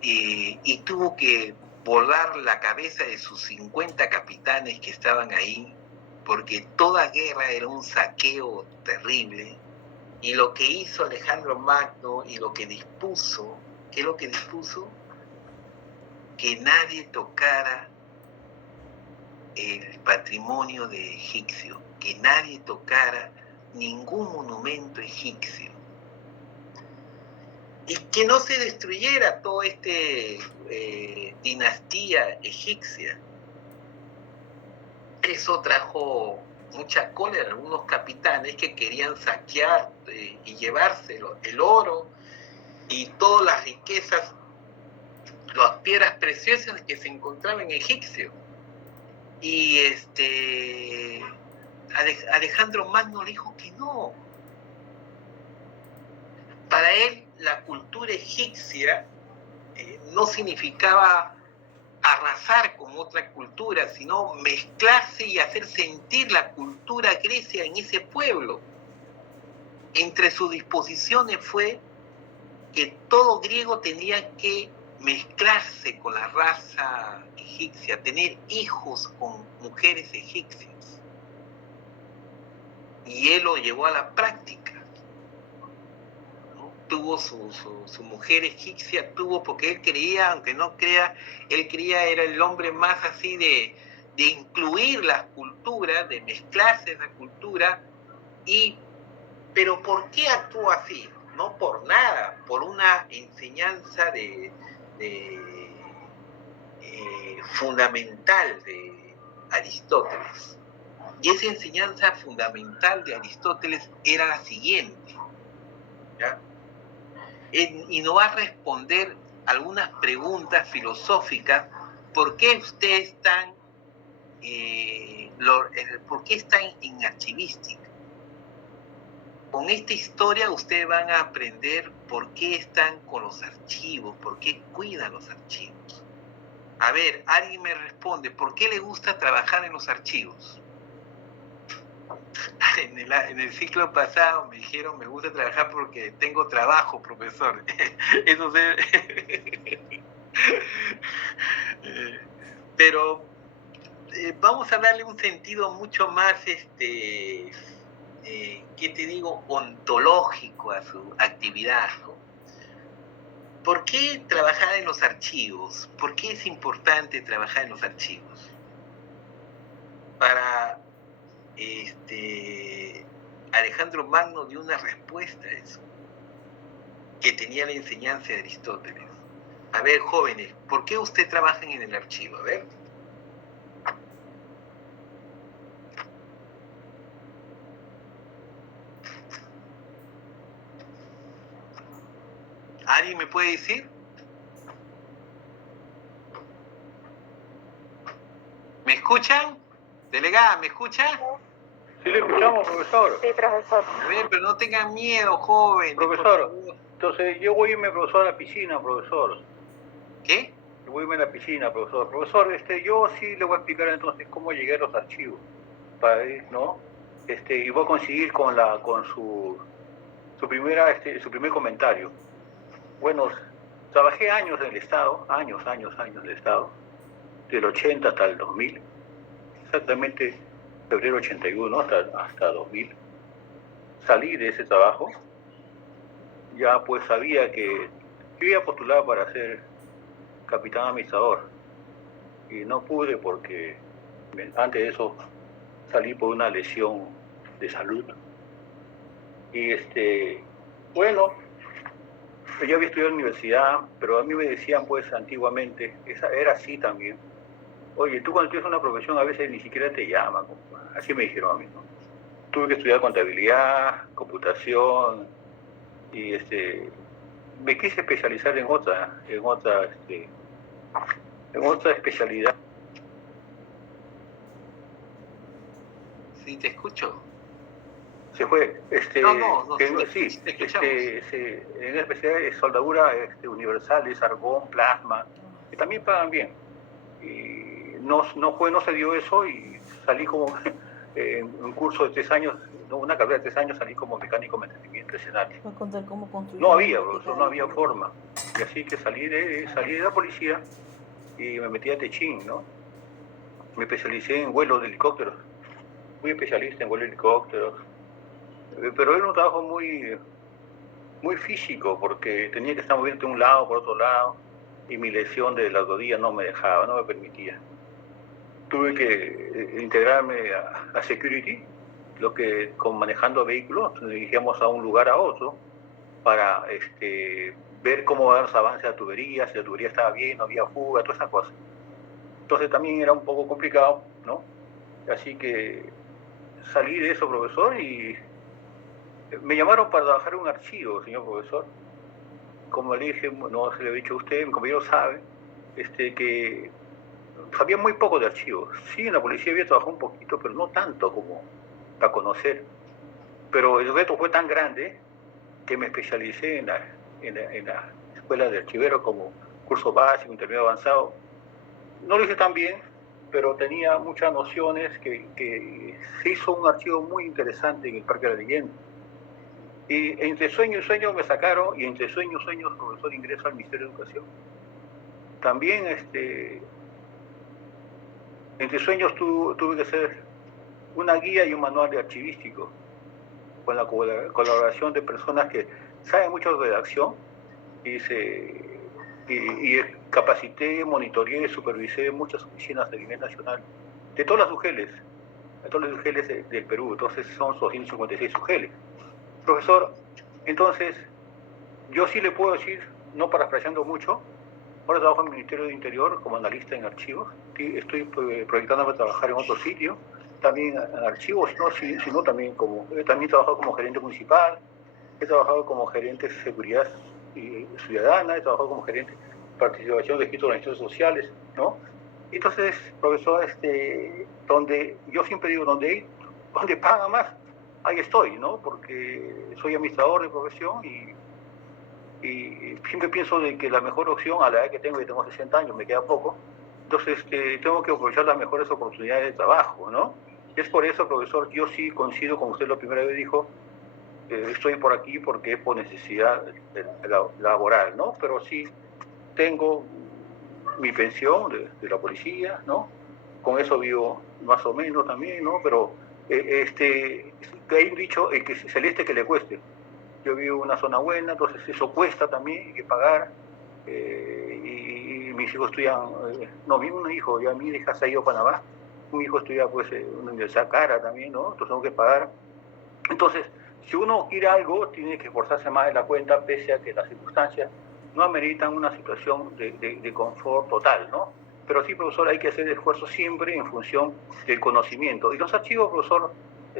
y tuvo que volar la cabeza de sus 50 capitanes que estaban ahí, porque toda guerra era un saqueo terrible. Y lo que hizo Alejandro Magno y lo que dispuso, ¿qué es lo que dispuso? Que nadie tocara el patrimonio de egipcio, que nadie tocara ningún monumento egipcio, y que no se destruyera toda esta dinastía egipcia. Eso trajo mucha cólera a algunos capitanes que querían saquear y llevárselo, el oro y todas las riquezas, las piedras preciosas que se encontraban en Egipcio. Y Alejandro Magno le dijo que no. Para él, la cultura egipcia no significaba arrasar con otra cultura, sino mezclarse y hacer sentir la cultura grecia en ese pueblo. Entre sus disposiciones fue que todo griego tenía que mezclarse con la raza egipcia, tener hijos con mujeres egipcias. Y él lo llevó a la práctica. Tuvo su mujer egipcia, porque él creía, aunque no crea, él creía era el hombre más así de incluir las culturas, de mezclarse esa cultura. Pero ¿por qué actuó así? No por nada, por una enseñanza fundamental de Aristóteles. Y esa enseñanza fundamental de Aristóteles era la siguiente, ¿ya? Y no va a responder algunas preguntas filosóficas. ¿Por qué ustedes están, por qué están en archivística? Con esta historia ustedes van a aprender por qué están con los archivos, por qué cuidan los archivos. A ver, alguien me responde, ¿por qué le gusta trabajar en los archivos? En el ciclo pasado me dijeron, me gusta trabajar porque tengo trabajo, profesor. Eso se... Pero vamos a darle un sentido mucho más, ¿qué te digo?, ontológico a su actividad, ¿no? ¿Por qué trabajar en los archivos? ¿Por qué es importante trabajar en los archivos? Para Alejandro Magno dio una respuesta a eso, que tenía la enseñanza de Aristóteles. A ver, jóvenes, ¿por qué ustedes trabajan en el archivo? A ver. ¿Alguien me puede decir? ¿Me escuchan? Delegada, ¿me escucha? Sí, le escuchamos, profesor. Sí, profesor. A ver, pero no tengan miedo, joven. Profesor, entonces yo voy a irme, profesor, a la piscina, profesor. ¿Qué? Yo voy a irme a la piscina, profesor. Profesor, yo sí le voy a explicar entonces cómo llegué a los archivos, para ir, ¿no? Y voy a coincidir con su primer comentario. Bueno, trabajé años en el Estado, años en el Estado, del 80 hasta el 2000, exactamente febrero 81 hasta 2000. Salí de ese trabajo, ya pues sabía que yo iba a postular para ser capitán administrador y no pude porque antes de eso salí por una lesión de salud. Y bueno, yo había estudiado en la universidad, pero a mí me decían pues antiguamente, era así también. Oye, tú cuando tienes una profesión a veces ni siquiera te llaman, así me dijeron a mí, ¿no? Tuve que estudiar contabilidad, computación, y me quise especializar en otra especialidad. Sí, te escucho. Se fue, No, sí, te escuchamos. en la especialidad de soldadura universales, argón, plasma, que también pagan bien. Y no se dio eso y salí como en un curso de 3 años, una carrera de 3 años, salí como mecánico de mantenimiento escenario. Voy a contar cómo construir. No había forma. Y así que salí de la policía y me metí a Techín, ¿no? Me especialicé en vuelo de helicópteros. Fui especialista en vuelo de helicópteros. Pero era un trabajo muy, muy físico porque tenía que estar moviendo de un lado por otro lado y mi lesión de la rodilla no me dejaba, no me permitía. Tuve que integrarme a security, lo que con manejando vehículos nos dirigíamos a un lugar a otro para ver cómo van los avances de la tubería, si la tubería estaba bien, no había fuga, todas esas cosas. Entonces también era un poco complicado, ¿no? Así que salí de eso, profesor, y me llamaron para trabajar en un archivo, señor profesor. Como le dije, no se le he dicho a usted, mi compañero sabe, que sabía muy poco de archivos. Sí, en la policía había trabajado un poquito, pero no tanto como para conocer. Pero el reto fue tan grande que me especialicé en la escuela de archivero como curso básico, intermedio avanzado. No lo hice tan bien, pero tenía muchas nociones que se hizo un archivo muy interesante en el Parque de la Leyenda. Y entre sueño y sueño me sacaron, y entre sueños, profesor, ingreso al Ministerio de Educación. También, entre sueños tuve que hacer una guía y un manual de archivístico, con la colaboración de personas que saben mucho de redacción, y capacité, monitoreé, supervisé muchas oficinas a nivel nacional, de todas las UGELs, del Perú. Entonces son 256 UGELs. Profesor, entonces, yo sí le puedo decir, no parafraseando mucho, ahora trabajo en el Ministerio de Interior como analista en archivos, estoy proyectándome a trabajar en otro sitio, también en archivos, sino también he trabajado como gerente municipal, he trabajado como gerente de seguridad ciudadana, he trabajado como gerente, participación de distintas organizaciones sociales, ¿no? Entonces, profesor, donde yo siempre digo, donde paga más, ahí estoy, ¿no? Porque soy administrador de profesión y siempre pienso de que la mejor opción a la edad que tengo 60 años, me queda poco, entonces tengo que aprovechar las mejores oportunidades de trabajo, ¿no? Es por eso, profesor, yo sí coincido con usted la primera vez dijo, estoy por aquí porque es por necesidad laboral, ¿no? Pero sí tengo mi pensión de la policía, ¿no? Con eso vivo más o menos también, ¿no? Pero hay un dicho, que celeste que le cueste. Yo vivo en una zona buena, entonces eso cuesta también, hay que pagar. Y mis hijos estudian, no, vi un hijo, ya mi hija se ha ido a Panamá, un hijo estudia pues una universidad cara también, ¿no? Entonces tengo que pagar. Entonces, si uno quiere algo, tiene que esforzarse más de la cuenta, pese a que las circunstancias no ameritan una situación de confort total, ¿no? Pero sí, profesor, hay que hacer esfuerzo siempre en función del conocimiento. Y los archivos, profesor,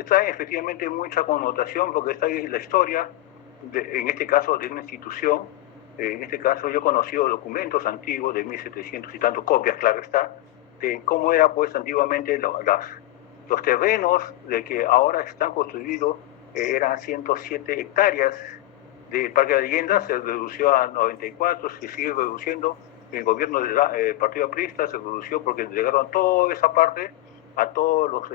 traen efectivamente mucha connotación, porque está ahí la historia, en este caso, de una institución. En este caso, yo he conocido documentos antiguos de 1700 y tantos copias, claro está, de cómo era, pues, antiguamente los terrenos de que ahora están construidos, eran 107 hectáreas del Parque de la Leyenda, se redució a 94, se sigue reduciendo. El gobierno del Partido Aprista se redució porque entregaron toda esa parte a todos los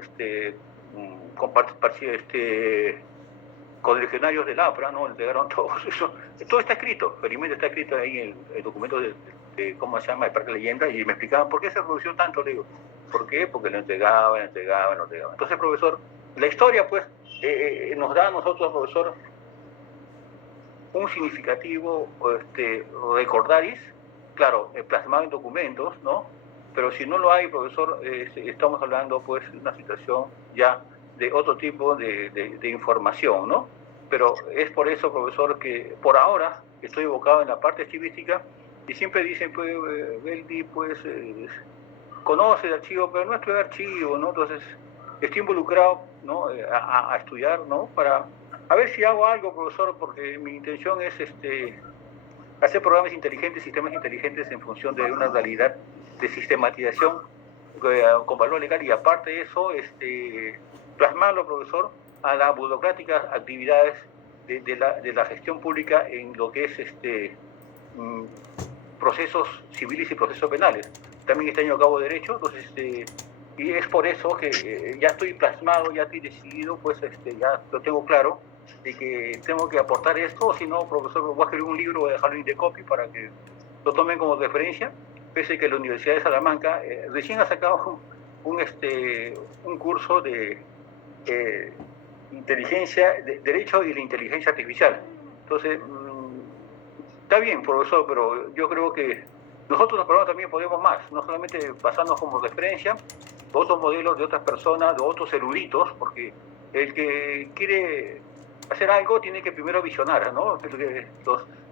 correligionarios del APRA, ¿no? Entregaron todo eso. Todo está escrito, felizmente está escrito ahí en el documento de ¿cómo se llama? El Parque de Leyenda, y me explicaban por qué se redució tanto, le digo. ¿Por qué? Porque lo entregaban. Entonces, profesor, la historia, pues, nos da a nosotros, profesor, un significativo recordaris, claro, plasmado en documentos, ¿no? Pero si no lo hay, profesor, estamos hablando, pues, de una situación ya de otro tipo de información, ¿no? Pero es por eso, profesor, que por ahora estoy evocado en la parte archivística y siempre dicen, pues, Beldi, pues, conoce el archivo, pero no estudia archivo, ¿no? Entonces, estoy involucrado, ¿no? A estudiar, ¿no? Para a ver si hago algo, profesor, porque mi intención es hacer programas inteligentes, sistemas inteligentes en función de una realidad de sistematización con valor legal, y aparte de eso, plasmarlo, profesor, a las burocráticas actividades de la gestión pública en lo que es procesos civiles y procesos penales. También este año acabo de Derecho, entonces, y es por eso que ya estoy plasmado, ya estoy decidido, pues ya lo tengo claro, de que tengo que aportar esto, si no, profesor, voy a escribir un libro, voy a dejarlo en Indecopy para que lo tomen como referencia, pese a que la Universidad de Salamanca recién ha sacado un curso de inteligencia, de Derecho y la inteligencia artificial. Entonces, está bien, profesor, pero yo creo que nosotros los peruanos también podemos más, no solamente basarnos como referencia, otros modelos de otras personas, de otros eruditos, porque el que quiere hacer algo tiene que primero visionar, ¿no?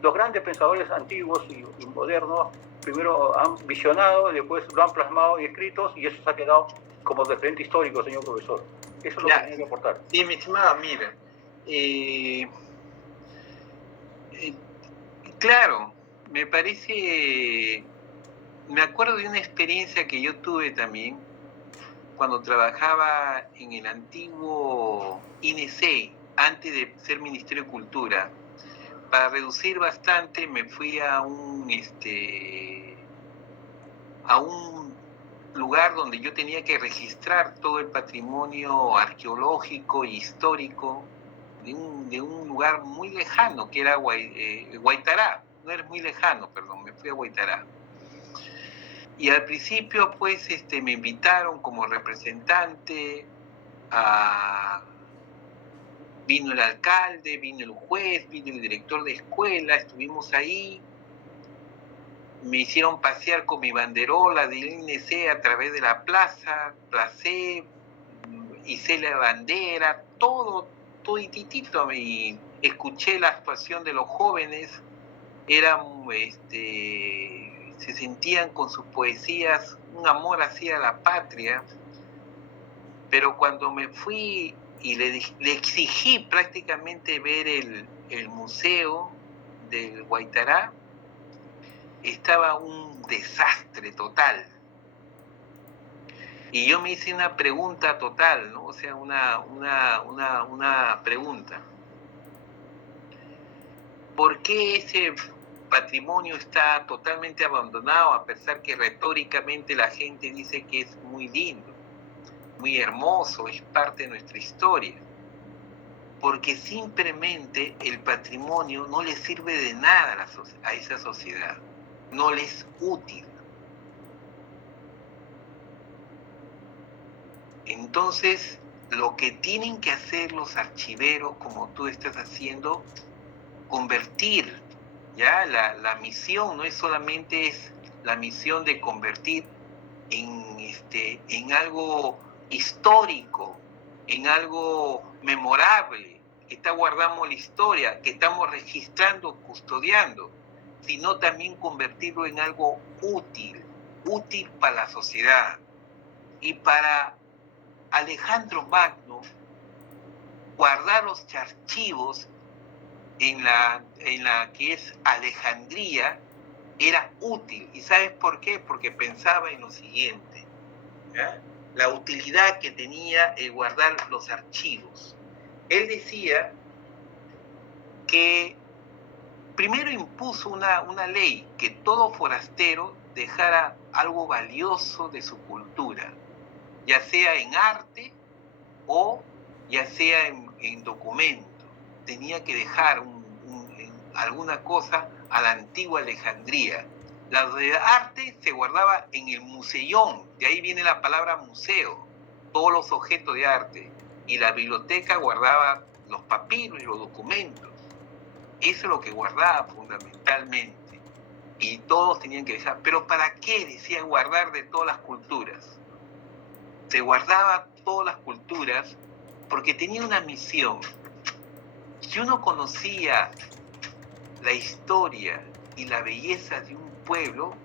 Los grandes pensadores antiguos y modernos primero han visionado, después lo han plasmado y escritos, y eso se ha quedado como referente histórico, señor profesor. Eso es lo que tiene que aportar. Sí, mi estimado, mira, claro, me parece, me acuerdo de una experiencia que yo tuve también cuando trabajaba en el antiguo INC, antes de ser Ministerio de Cultura. Para reducir bastante me fui a un lugar donde yo tenía que registrar todo el patrimonio arqueológico e histórico de un lugar muy lejano, que era Huaytará. No era muy lejano, perdón, me fui a Huaytará. Y al principio, pues, me invitaron como representante vino el alcalde, vino el juez, vino el director de escuela, estuvimos ahí, me hicieron pasear con mi banderola del INC a través de la plaza, placé, hice la bandera, todo y escuché la actuación de los jóvenes, se sentían con sus poesías un amor hacia la patria, pero cuando me fui y le exigí prácticamente ver el museo del Huaytará, estaba un desastre total. Y yo me hice una pregunta total, ¿no? O sea, una pregunta. ¿Por qué ese patrimonio está totalmente abandonado a pesar que retóricamente la gente dice que es muy lindo, muy hermoso, es parte de nuestra historia? Porque simplemente el patrimonio no le sirve de nada a esa sociedad, no le es útil. Entonces, lo que tienen que hacer los archiveros, como tú estás haciendo, convertir, ya la misión no es solamente la misión de convertir en algo histórico, en algo memorable, que guardamos la historia, que estamos registrando, custodiando, sino también convertirlo en algo útil para la sociedad. Y para Alejandro Magno, guardar los archivos en la que es Alejandría era útil. ¿Y sabes por qué? Porque pensaba en lo siguiente, ¿ya? La utilidad que tenía el guardar los archivos. Él decía que primero impuso una ley que todo forastero dejara algo valioso de su cultura, ya sea en arte o ya sea en documento. Tenía que dejar alguna cosa a la antigua Alejandría. La de arte se guardaba en el museión, de ahí viene la palabra museo, todos los objetos de arte. Y la biblioteca guardaba los papiros y los documentos. Eso es lo que guardaba fundamentalmente. Y todos tenían que dejar. ¿Pero para qué decía guardar de todas las culturas? Se guardaba todas las culturas porque tenía una misión. Si uno conocía la historia y la belleza de un pueblo,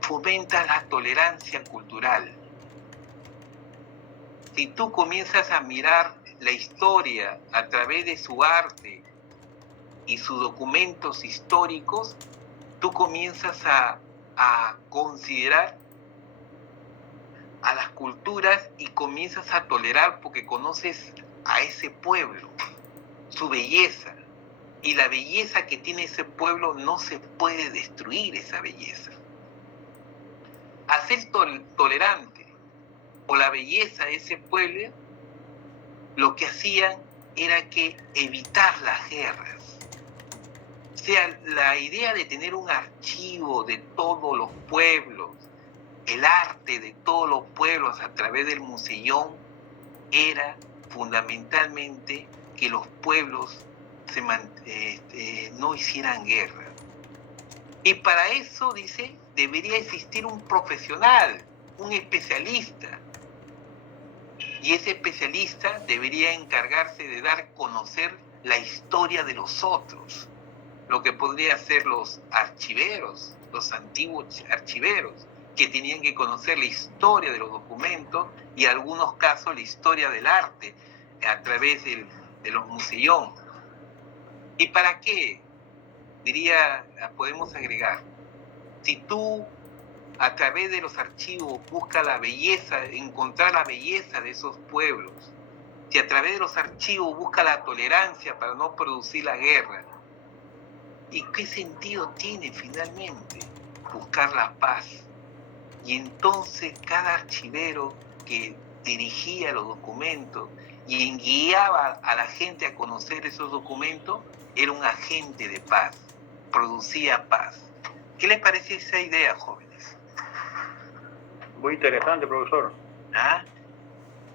fomenta la tolerancia cultural. Si tú comienzas a mirar la historia a través de su arte y sus documentos históricos, tú comienzas a considerar a las culturas y comienzas a tolerar porque conoces a ese pueblo, su belleza. Y la belleza que tiene ese pueblo no se puede destruir, esa belleza. Hacer tolerante por la belleza de ese pueblo, lo que hacían era que evitar las guerras. O sea, la idea de tener un archivo de todos los pueblos, el arte de todos los pueblos a través del museyón, era fundamentalmente que los pueblos no hicieran guerra. Y para eso, dice, debería existir un profesional, un especialista. Y ese especialista debería encargarse de dar a conocer la historia de los otros, lo que podrían ser los archiveros, los antiguos archiveros, que tenían que conocer la historia de los documentos y en algunos casos la historia del arte a través de los museos. ¿Y para qué? Podemos agregar, si tú a través de los archivos buscas la belleza, encontrar la belleza de esos pueblos, si a través de los archivos buscas la tolerancia para no producir la guerra, ¿y qué sentido tiene finalmente buscar la paz? Y entonces cada archivero que dirigía los documentos y guiaba a la gente a conocer esos documentos era un agente de paz, producía paz. ¿Qué les parece esa idea, jóvenes? Muy interesante, profesor. ¿Ah?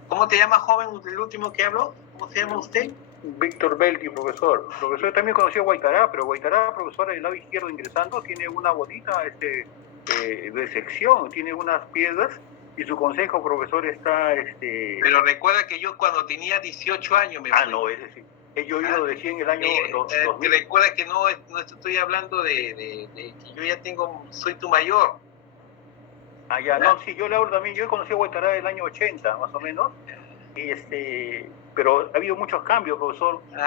¿Cómo te llama, joven, el último que habló? ¿Cómo se llama usted? Víctor Belti, profesor. Profesor, también conocí a Guaitará, pero Guaitará, profesor, del lado izquierdo ingresando, tiene una bonita de sección, tiene unas piedras y su consejo, profesor, está... Pero recuerda que yo cuando tenía 18 años me fui. no, ese sí. Yo he oído decir en el año 2000. Recuerda que no estoy hablando de que yo ya soy tu mayor. Ya, no, sí, yo le hablo también, yo he conocido a Guaitará del año 80, más o menos, pero pero ha habido muchos cambios, profesor, De hecho,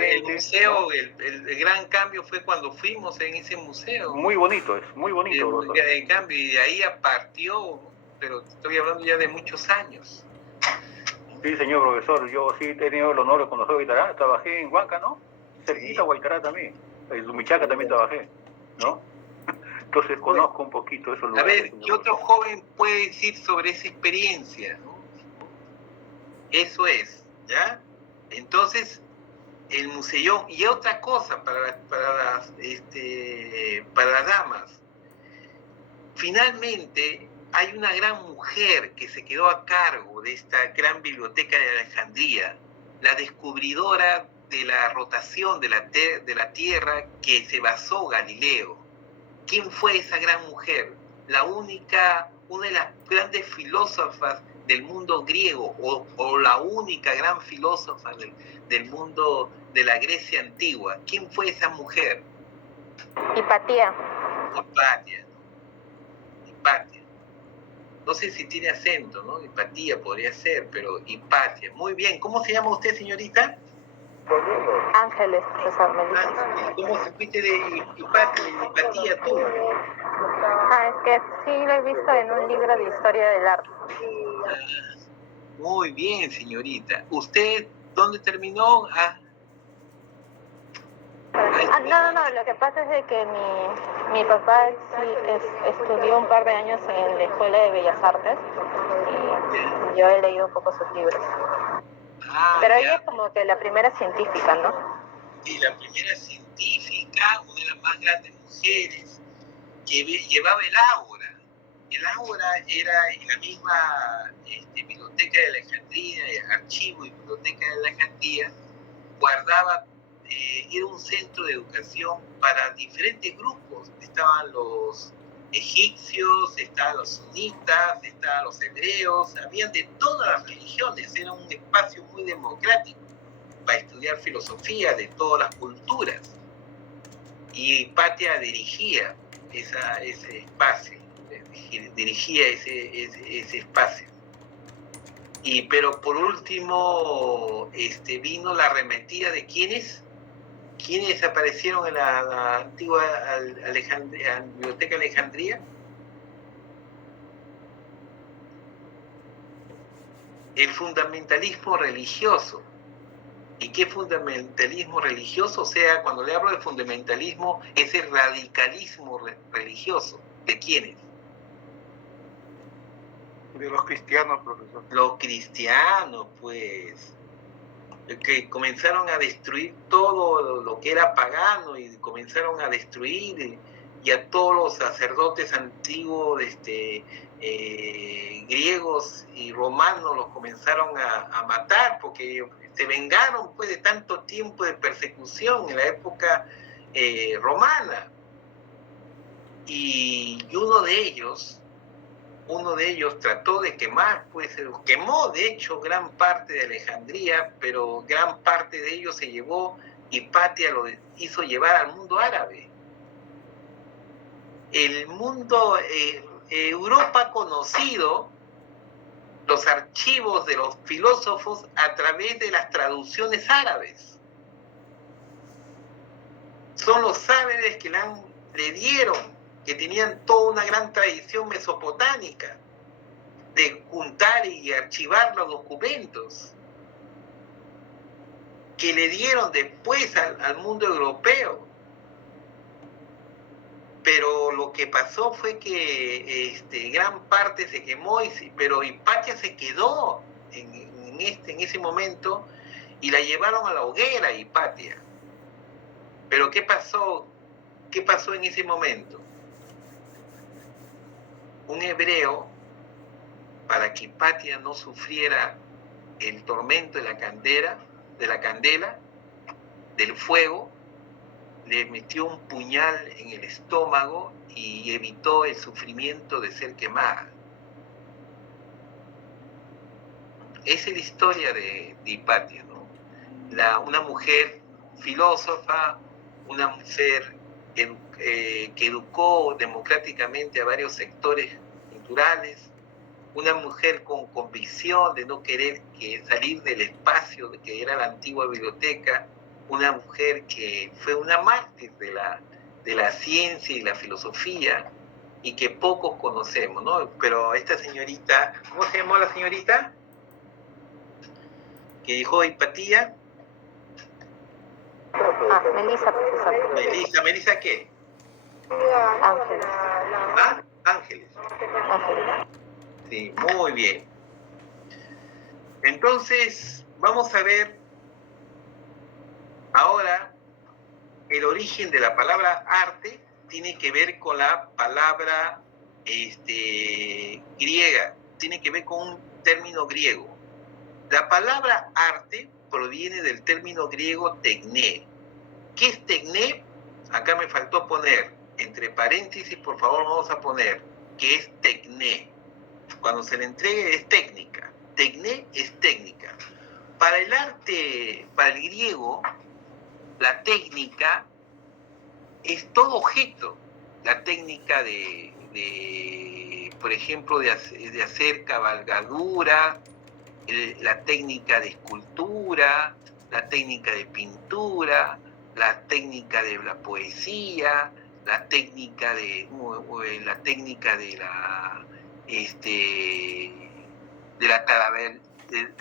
el constantemente. museo, el gran cambio fue cuando fuimos en ese museo. Muy bonito, es muy bonito, profesor. El cambio, y de ahí partió, pero estoy hablando ya de muchos años. Sí, señor profesor, yo sí he tenido el honor de conocer Guaitará, trabajé en Huanca, ¿no? Cerquita Guaitará también, en Sumichaca también trabajé, ¿no? Entonces conozco un poquito esos A lugares. ver, ¿qué otro joven puede decir sobre esa experiencia? ¿No? Eso es, ¿ya? Entonces, el museo, y otra cosa para las damas, finalmente hay una gran mujer que se quedó a cargo de esta gran biblioteca de Alejandría, la descubridora de la rotación de la Tierra que se basó Galileo. ¿Quién fue esa gran mujer? Una de las grandes filósofas del mundo griego, o la única gran filósofa del mundo de la Grecia antigua. ¿Quién fue esa mujer? Hipatia. Hipatia. No sé si tiene acento, ¿no? Hipatia podría ser, pero Hipatia. Muy bien. ¿Cómo se llama usted, señorita? Ángeles, profesor, me dice. ¿Cómo se fuiste de Hipatia tú? Es que sí lo he visto en un libro de historia del arte. Muy bien, señorita. ¿Usted dónde terminó? No, lo que pasa es de que mi papá estudió un par de años en la Escuela de Bellas Artes y yo he leído un poco sus libros. Pero ella es como que la primera científica, ¿no? Sí, la primera científica, una de las más grandes mujeres, que llevaba el ágora. El ágora era en la misma biblioteca de Alejandría, archivo y biblioteca de Alejandría, guardaba, era un centro de educación para diferentes grupos. Estaban los egipcios, estaban los sunitas, estaban los hebreos, habían de todas las religiones, era un espacio muy democrático para estudiar filosofía de todas las culturas. Y Hipatia dirigía ese espacio, dirigía ese espacio. Pero por último vino la arremetida de ¿quiénes aparecieron en la antigua Biblioteca de Alejandría? El fundamentalismo religioso. ¿Y qué fundamentalismo religioso? O sea, cuando le hablo de fundamentalismo, es el radicalismo religioso. ¿De quiénes? De los cristianos, profesor. Los cristianos, pues, que comenzaron a destruir todo lo que era pagano y comenzaron a destruir y a todos los sacerdotes antiguos griegos y romanos los comenzaron a matar porque se vengaron pues de tanto tiempo de persecución en la época romana. Y uno de ellos trató de quemar, pues quemó de hecho gran parte de Alejandría, pero gran parte de ellos se llevó, Hipatia lo hizo llevar al mundo árabe. El mundo, Europa ha conocido los archivos de los filósofos a través de las traducciones árabes. Son los árabes que le dieron, que tenían toda una gran tradición mesopotámica de juntar y archivar los documentos, que le dieron después al mundo europeo. Pero lo que pasó fue que gran parte se quemó, pero Hipatia se quedó en ese momento y la llevaron a la hoguera, Hipatia. Pero ¿qué pasó? ¿Qué pasó en ese momento? Un hebreo, para que Hipatia no sufriera el tormento de la candela, del fuego, le metió un puñal en el estómago y evitó el sufrimiento de ser quemada. Esa es la historia de Hipatia, ¿no? Una mujer filósofa, una mujer que educó democráticamente a varios sectores culturales, una mujer con convicción de no querer salir del espacio que era la antigua biblioteca, una mujer que fue una mártir de la ciencia y la filosofía, y que pocos conocemos, ¿no? Pero esta señorita, ¿cómo se llamó la señorita? Que dijo Hipatía. Melissa, profesor. ¿Melissa qué? Ángeles. ¿Ah? Ángeles. Ángeles. Sí, muy bien. Entonces, vamos a ver ahora el origen de la palabra arte. Tiene que ver con la palabra griega, tiene que ver con un término griego. La palabra arte proviene del término griego tecné. ¿Qué es tecné? Acá me faltó poner, entre paréntesis, por favor, vamos a poner que es tecné. Cuando se le entregue es técnica. Tecné es técnica. Para el arte, para el griego, la técnica es todo objeto. La técnica por ejemplo, de hacer cabalgadura, la técnica de escultura, la técnica de pintura, la técnica de la poesía, la técnica de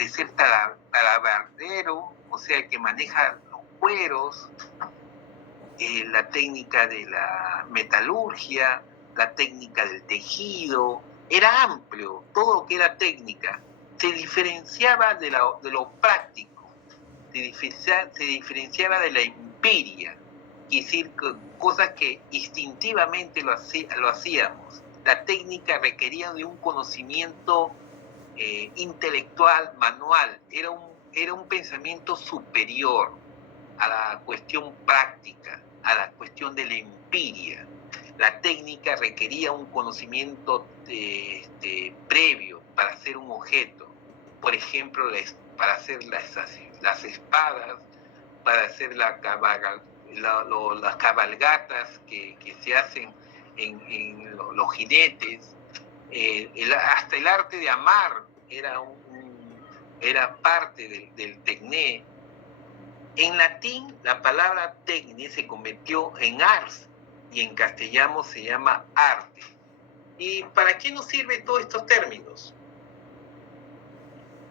ser talabardero, o sea, que maneja los cueros, la técnica de la metalurgia, la técnica del tejido. Era amplio, todo lo que era técnica. Se diferenciaba de lo práctico, se diferenciaba de la empiria, es decir, cosas que instintivamente lo hacíamos. La técnica requería de un conocimiento intelectual, manual, era un pensamiento superior a la cuestión práctica, a la cuestión de la empiria. La técnica requería un conocimiento previo para hacer un objeto. Por ejemplo, para hacer las espadas, para hacer las cabalgatas que se hacen en los jinetes. Hasta el arte de amar era parte del tecné. En latín, la palabra tecne se convirtió en ars, y en castellano se llama arte. ¿Y para qué nos sirven todos estos términos?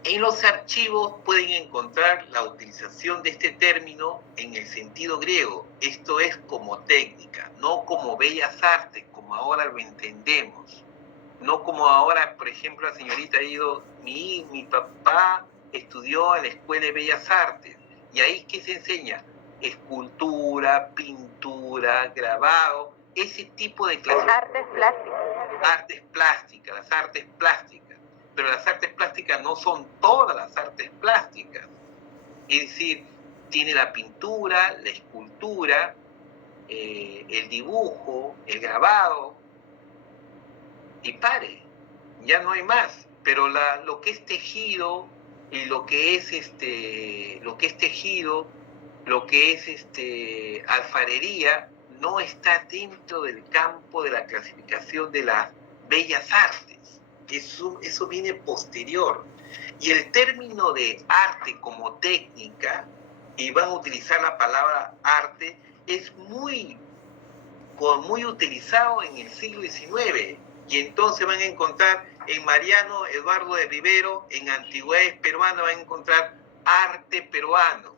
En los archivos pueden encontrar la utilización de este término en el sentido griego, esto es como técnica, no como bellas artes, como ahora lo entendemos. No como ahora, por ejemplo, la señorita ha ido, mi papá estudió en la Escuela de Bellas Artes, y ahí ¿qué se enseña? Escultura, pintura, grabado, ese tipo de clases. Artes plásticas. Artes plásticas, las artes plásticas. Pero las artes plásticas no son todas las artes plásticas. Es decir, tiene la pintura, la escultura, el dibujo, el grabado, y pare, ya no hay más. Pero lo que es tejido y lo que es alfarería no está dentro del campo de la clasificación de las bellas artes. Eso viene posterior. Y el término de arte como técnica, y van a utilizar la palabra arte, es muy utilizado en el siglo XIX. Y entonces van a encontrar en Mariano Eduardo de Rivero, en Antigüedades Peruanas, van a encontrar arte peruano.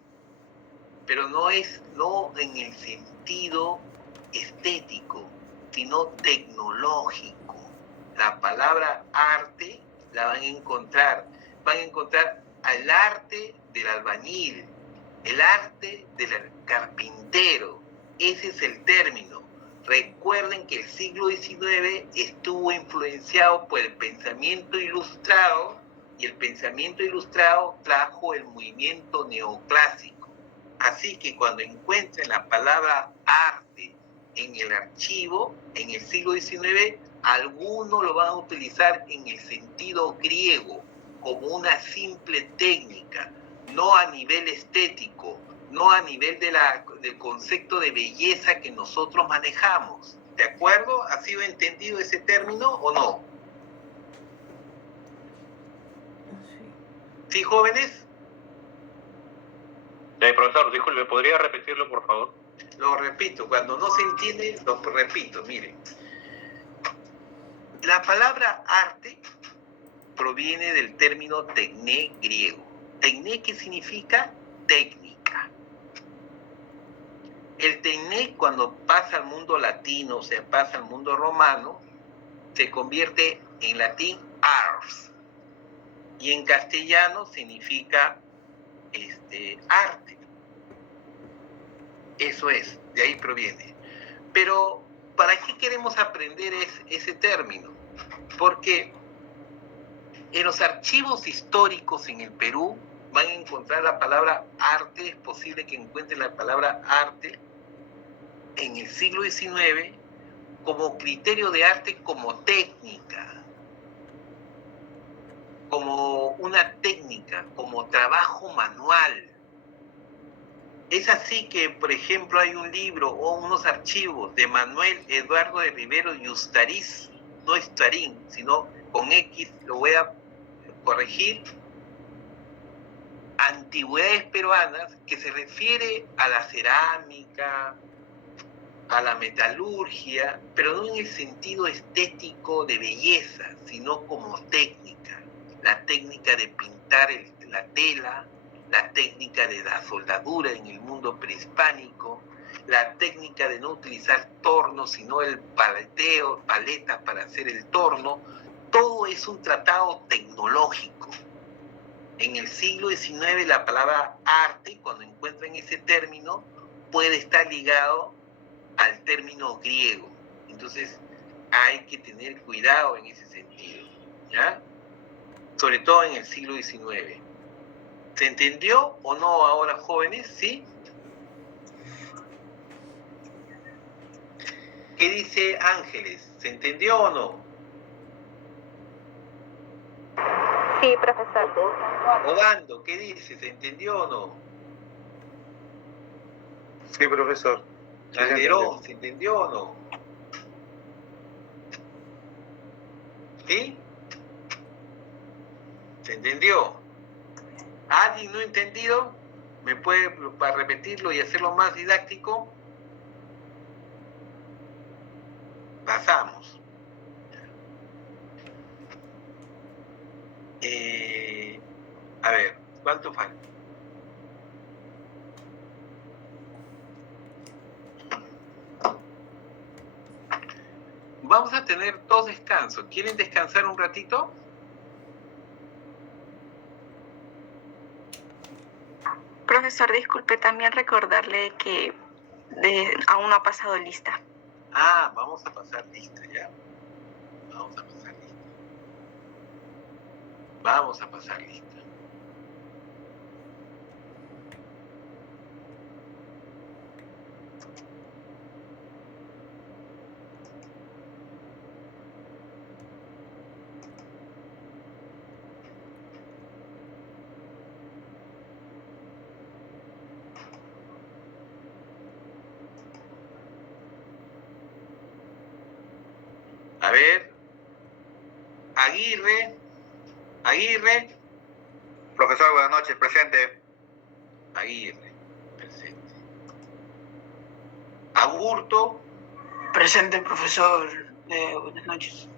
Pero no en el sentido estético, sino tecnológico. La palabra arte la van a encontrar al arte del albañil, el arte del carpintero. Ese es el término. Recuerden que el siglo XIX estuvo influenciado por el pensamiento ilustrado, y el pensamiento ilustrado trajo el movimiento neoclásico. Así que cuando encuentren la palabra arte en el archivo, en el siglo XIX, algunos lo van a utilizar en el sentido griego, como una simple técnica, no a nivel estético, no a nivel del concepto de belleza que nosotros manejamos. ¿De acuerdo? ¿Ha sido entendido ese término o no? ¿Sí, jóvenes? Profesor, disculpe, ¿podría repetirlo, por favor? Lo repito, cuando no se entiende, lo repito, miren. La palabra arte proviene del término tecné griego. Tecné, ¿qué significa? Técnica. El tecné, cuando pasa al mundo latino, o sea, pasa al mundo romano, se convierte en latín ars. Y en castellano significa arte. Eso es, de ahí proviene. Pero, ¿para qué queremos aprender ese término? Porque en los archivos históricos en el Perú van a encontrar la palabra arte, es posible que encuentren la palabra arte en el siglo XIX como criterio de arte, como técnica, como una técnica, como trabajo manual. Es así que, por ejemplo, hay un libro o unos archivos de Manuel Eduardo de Rivero y Ustariz, no Estarín, sino con X, lo voy a corregir, Antigüedades Peruanas, que se refiere a la cerámica, a la metalurgia, pero no en el sentido estético de belleza, sino como técnica. La técnica de pintar la tela, la técnica de la soldadura en el mundo prehispánico, la técnica de no utilizar tornos, sino el paletas para hacer el torno. Todo es un tratado tecnológico. En el siglo XIX la palabra arte, cuando encuentran ese término, puede estar ligado al término griego. Entonces hay que tener cuidado en ese sentido, ¿ya? Sobre todo en el siglo XIX. ¿Se entendió o no ahora, jóvenes? ¿Sí? ¿Qué dice Ángeles? ¿Se entendió o no? Sí, profesor. Obando, ¿qué dice? ¿Se entendió o no? Sí, profesor. Sí, Calderón, ¿se entendió o no? ¿Sí? ¿Se entendió? ¿Alguien no ha entendido? ¿Me puede, para repetirlo y hacerlo más didáctico? Pasamos. A ver, ¿cuánto falta? Vamos a tener 2 descansos. ¿Quieren descansar un ratito? Profesor, disculpe, también recordarle que aún no ha pasado lista. Ah, vamos a pasar lista, ¿ya? Vamos a pasar lista. Vamos a pasar lista. A ver, Aguirre, Profesor, buenas noches, presente. Aguirre, presente. Agurto, Presente, profesor. Buenas noches.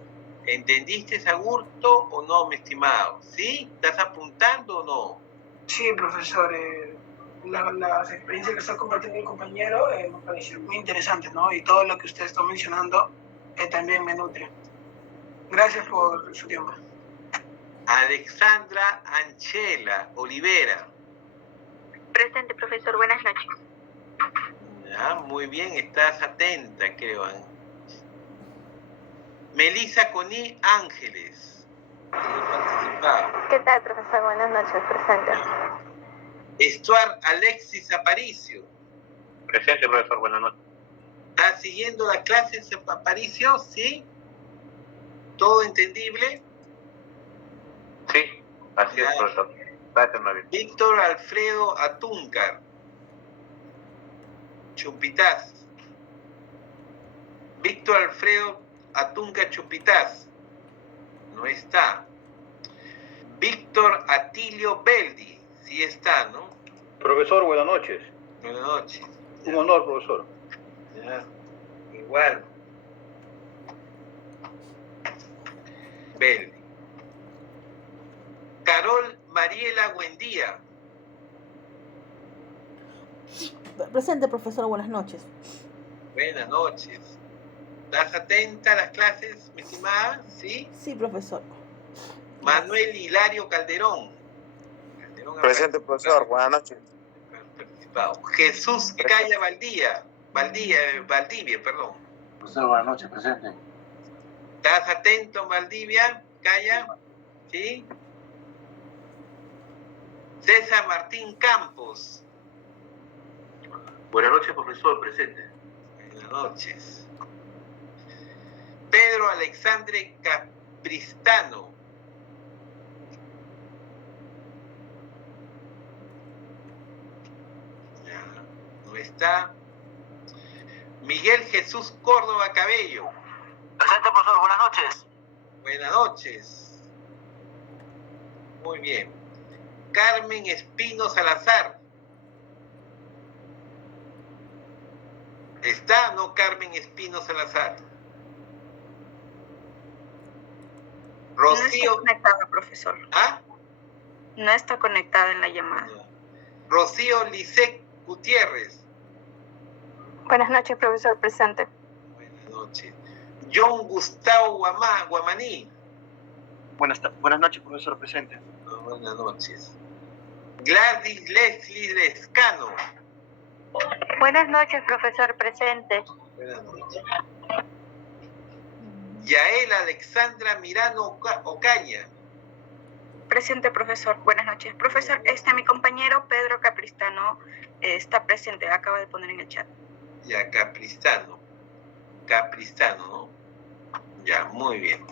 ¿entendiste Agurto o no, mi estimado? ¿Sí? ¿Estás apuntando o no? Sí, profesor. Las experiencias que está compartiendo el compañero me parecen muy interesantes, ¿no? Y todo lo que usted está mencionando también me nutre. Gracias por su tiempo. Alexandra Anchela Olivera. Presente, profesor. Buenas noches. Ya, muy bien, estás atenta, creo. Melissa Coní Ángeles. ¿Qué tal, profesor? Buenas noches, presente. Estuar Alexis Aparicio. Presente, profesor, buenas noches. ¿Estás siguiendo la clase, Aparicio? ¿Sí? ¿Todo entendible? Sí, así es, profesor. Gracias, María. Víctor Alfredo Atúncar. Chumpitaz. Víctor Alfredo Atúncar Chumpitaz. No está. Víctor Atilio Beldi, sí está, ¿no? Profesor, buenas noches. Buenas noches. Un honor, profesor. Ya, igual. Beldi. Carol Mariela Buendía. Presente, profesor, buenas noches. Buenas noches. ¿Estás atenta a las clases, mi estimada? ¿Sí? Sí, profesor. Manuel Hilario Calderón. Presente, profesor, buenas noches. Participado. Jesús Calla Valdivia, perdón. Profesor, buenas noches, presente. ¿Estás atento, Valdivia? Calla. ¿Sí? César Martín Campos. Buenas noches, profesor, presente. Buenas noches. Pedro Alexandre Capristano. Ya, no está. Miguel Jesús Córdoba Cabello. Presente, profesor, buenas noches. Buenas noches. Muy bien. Carmen Espino Salazar. ¿Está o no Carmen Espino Salazar? No está Rocío. conectada, profesor. ¿Ah? No está conectada en la llamada. Rocío Lisset Gutiérrez. Buenas noches, profesor, presente. Buenas noches. John Gustavo Guamaní. Buenas noches, profesor, presente. Buenas noches. Gladys Leslie Lescano. Buenas noches, profesor, presente. Buenas noches. Yael Alexandra Mirano Ocaña. Presente, profesor. Buenas noches. Profesor, mi compañero Pedro Capristano está presente. Acaba de poner en el chat. Ya, Capristano. Capristano, ¿no? Ya, muy bien.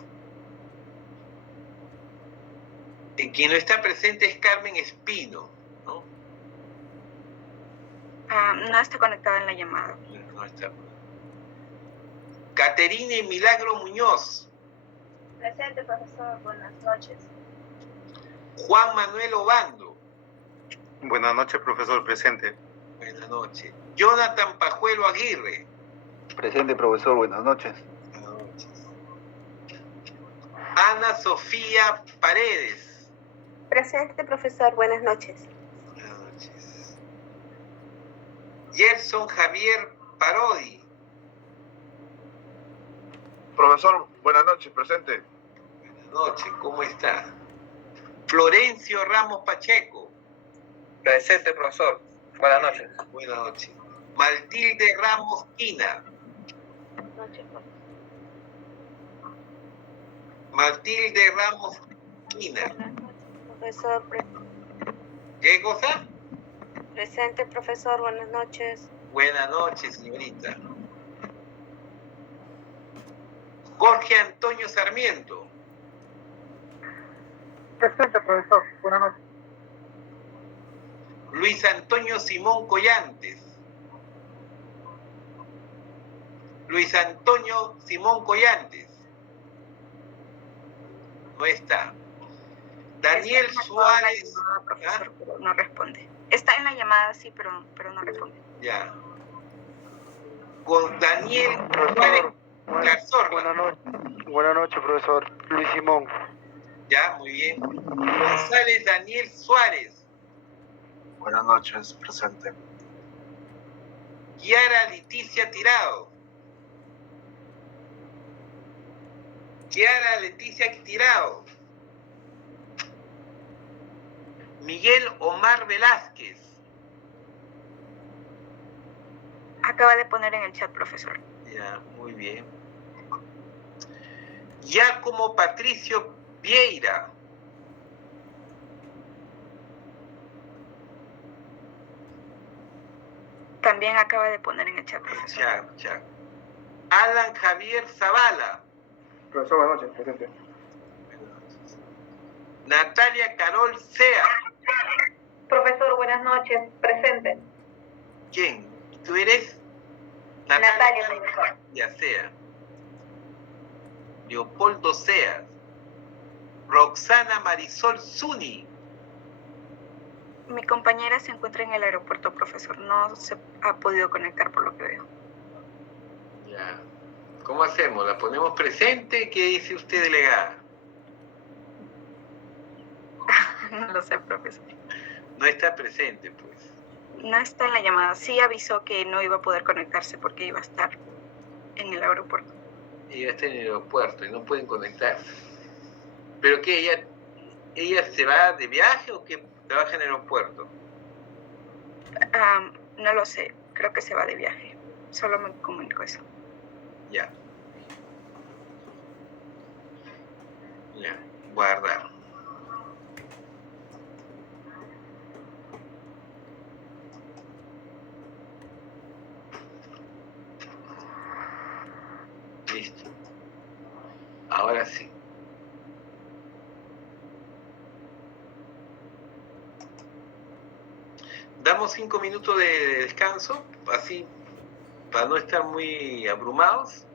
Y quien no está presente es Carmen Espino, ¿no? No está conectada en la llamada. No está. Caterine Milagro Muñoz. Presente, profesor, buenas noches. Juan Manuel Obando. Buenas noches, profesor, presente. Buenas noches. Jonathan Pajuelo Aguirre. Presente, profesor, buenas noches. Buenas noches. Ana Sofía Paredes. Presente, profesor, buenas noches. Buenas noches. Gerson Javier Parodi. Profesor, buenas noches, presente. Buenas noches, ¿cómo está? Florencio Ramos Pacheco. Presente, profesor. Buenas noches. Buenas noches. Matilde Ramos Quina. Matilde Ramos Quina. Profesor, ¿Qué cosa? presente, profesor, buenas noches. Buenas noches, señorita. Jorge Antonio Sarmiento. Presente, profesor. Buenas noches. Luis Antonio Simón Collantes. Luis Antonio Simón Collantes. No está. Daniel Está Suárez. en la llamada, profesor, pero no responde. Está en la llamada, sí, pero no responde. Ya. Con Daniel Suárez Garzorla. Buenas noches, profesor. Luis Simón. Ya, muy bien. González Daniel Suárez. Buenas noches, presente. Kiara Leticia Tirado. Kiara Leticia Tirado. Miguel Omar Velázquez. Acaba de poner en el chat, profesor. Ya, muy bien. Giacomo Patricio Vieira. También acaba de poner en el chat, profesor. Ya. Alan Javier Zavala. Profesor, buenas noches, presente. Natalia Carol Sea. Profesor, buenas noches, presente. ¿Quién? ¿Tú eres? Natalia, Ya Sea. Leopoldo Sea. Roxana Marisol Zuni. Mi compañera se encuentra en el aeropuerto, profesor. No se ha podido conectar por lo que veo. Ya. ¿Cómo hacemos? ¿La ponemos presente? ¿Qué dice usted, delegada? No lo sé, profesor. No está presente, pues. No está en la llamada. Sí avisó que no iba a poder conectarse porque iba a estar en el aeropuerto. Ella está en el aeropuerto y no pueden conectarse. ¿Pero qué? ¿Ella se va de viaje o que trabaja en el aeropuerto? No lo sé. Creo que se va de viaje. Solo me comunicó eso. Ya. Ya. Guardar. Listo. Ahora sí. Damos 5 minutos de descanso, así, para no estar muy abrumados.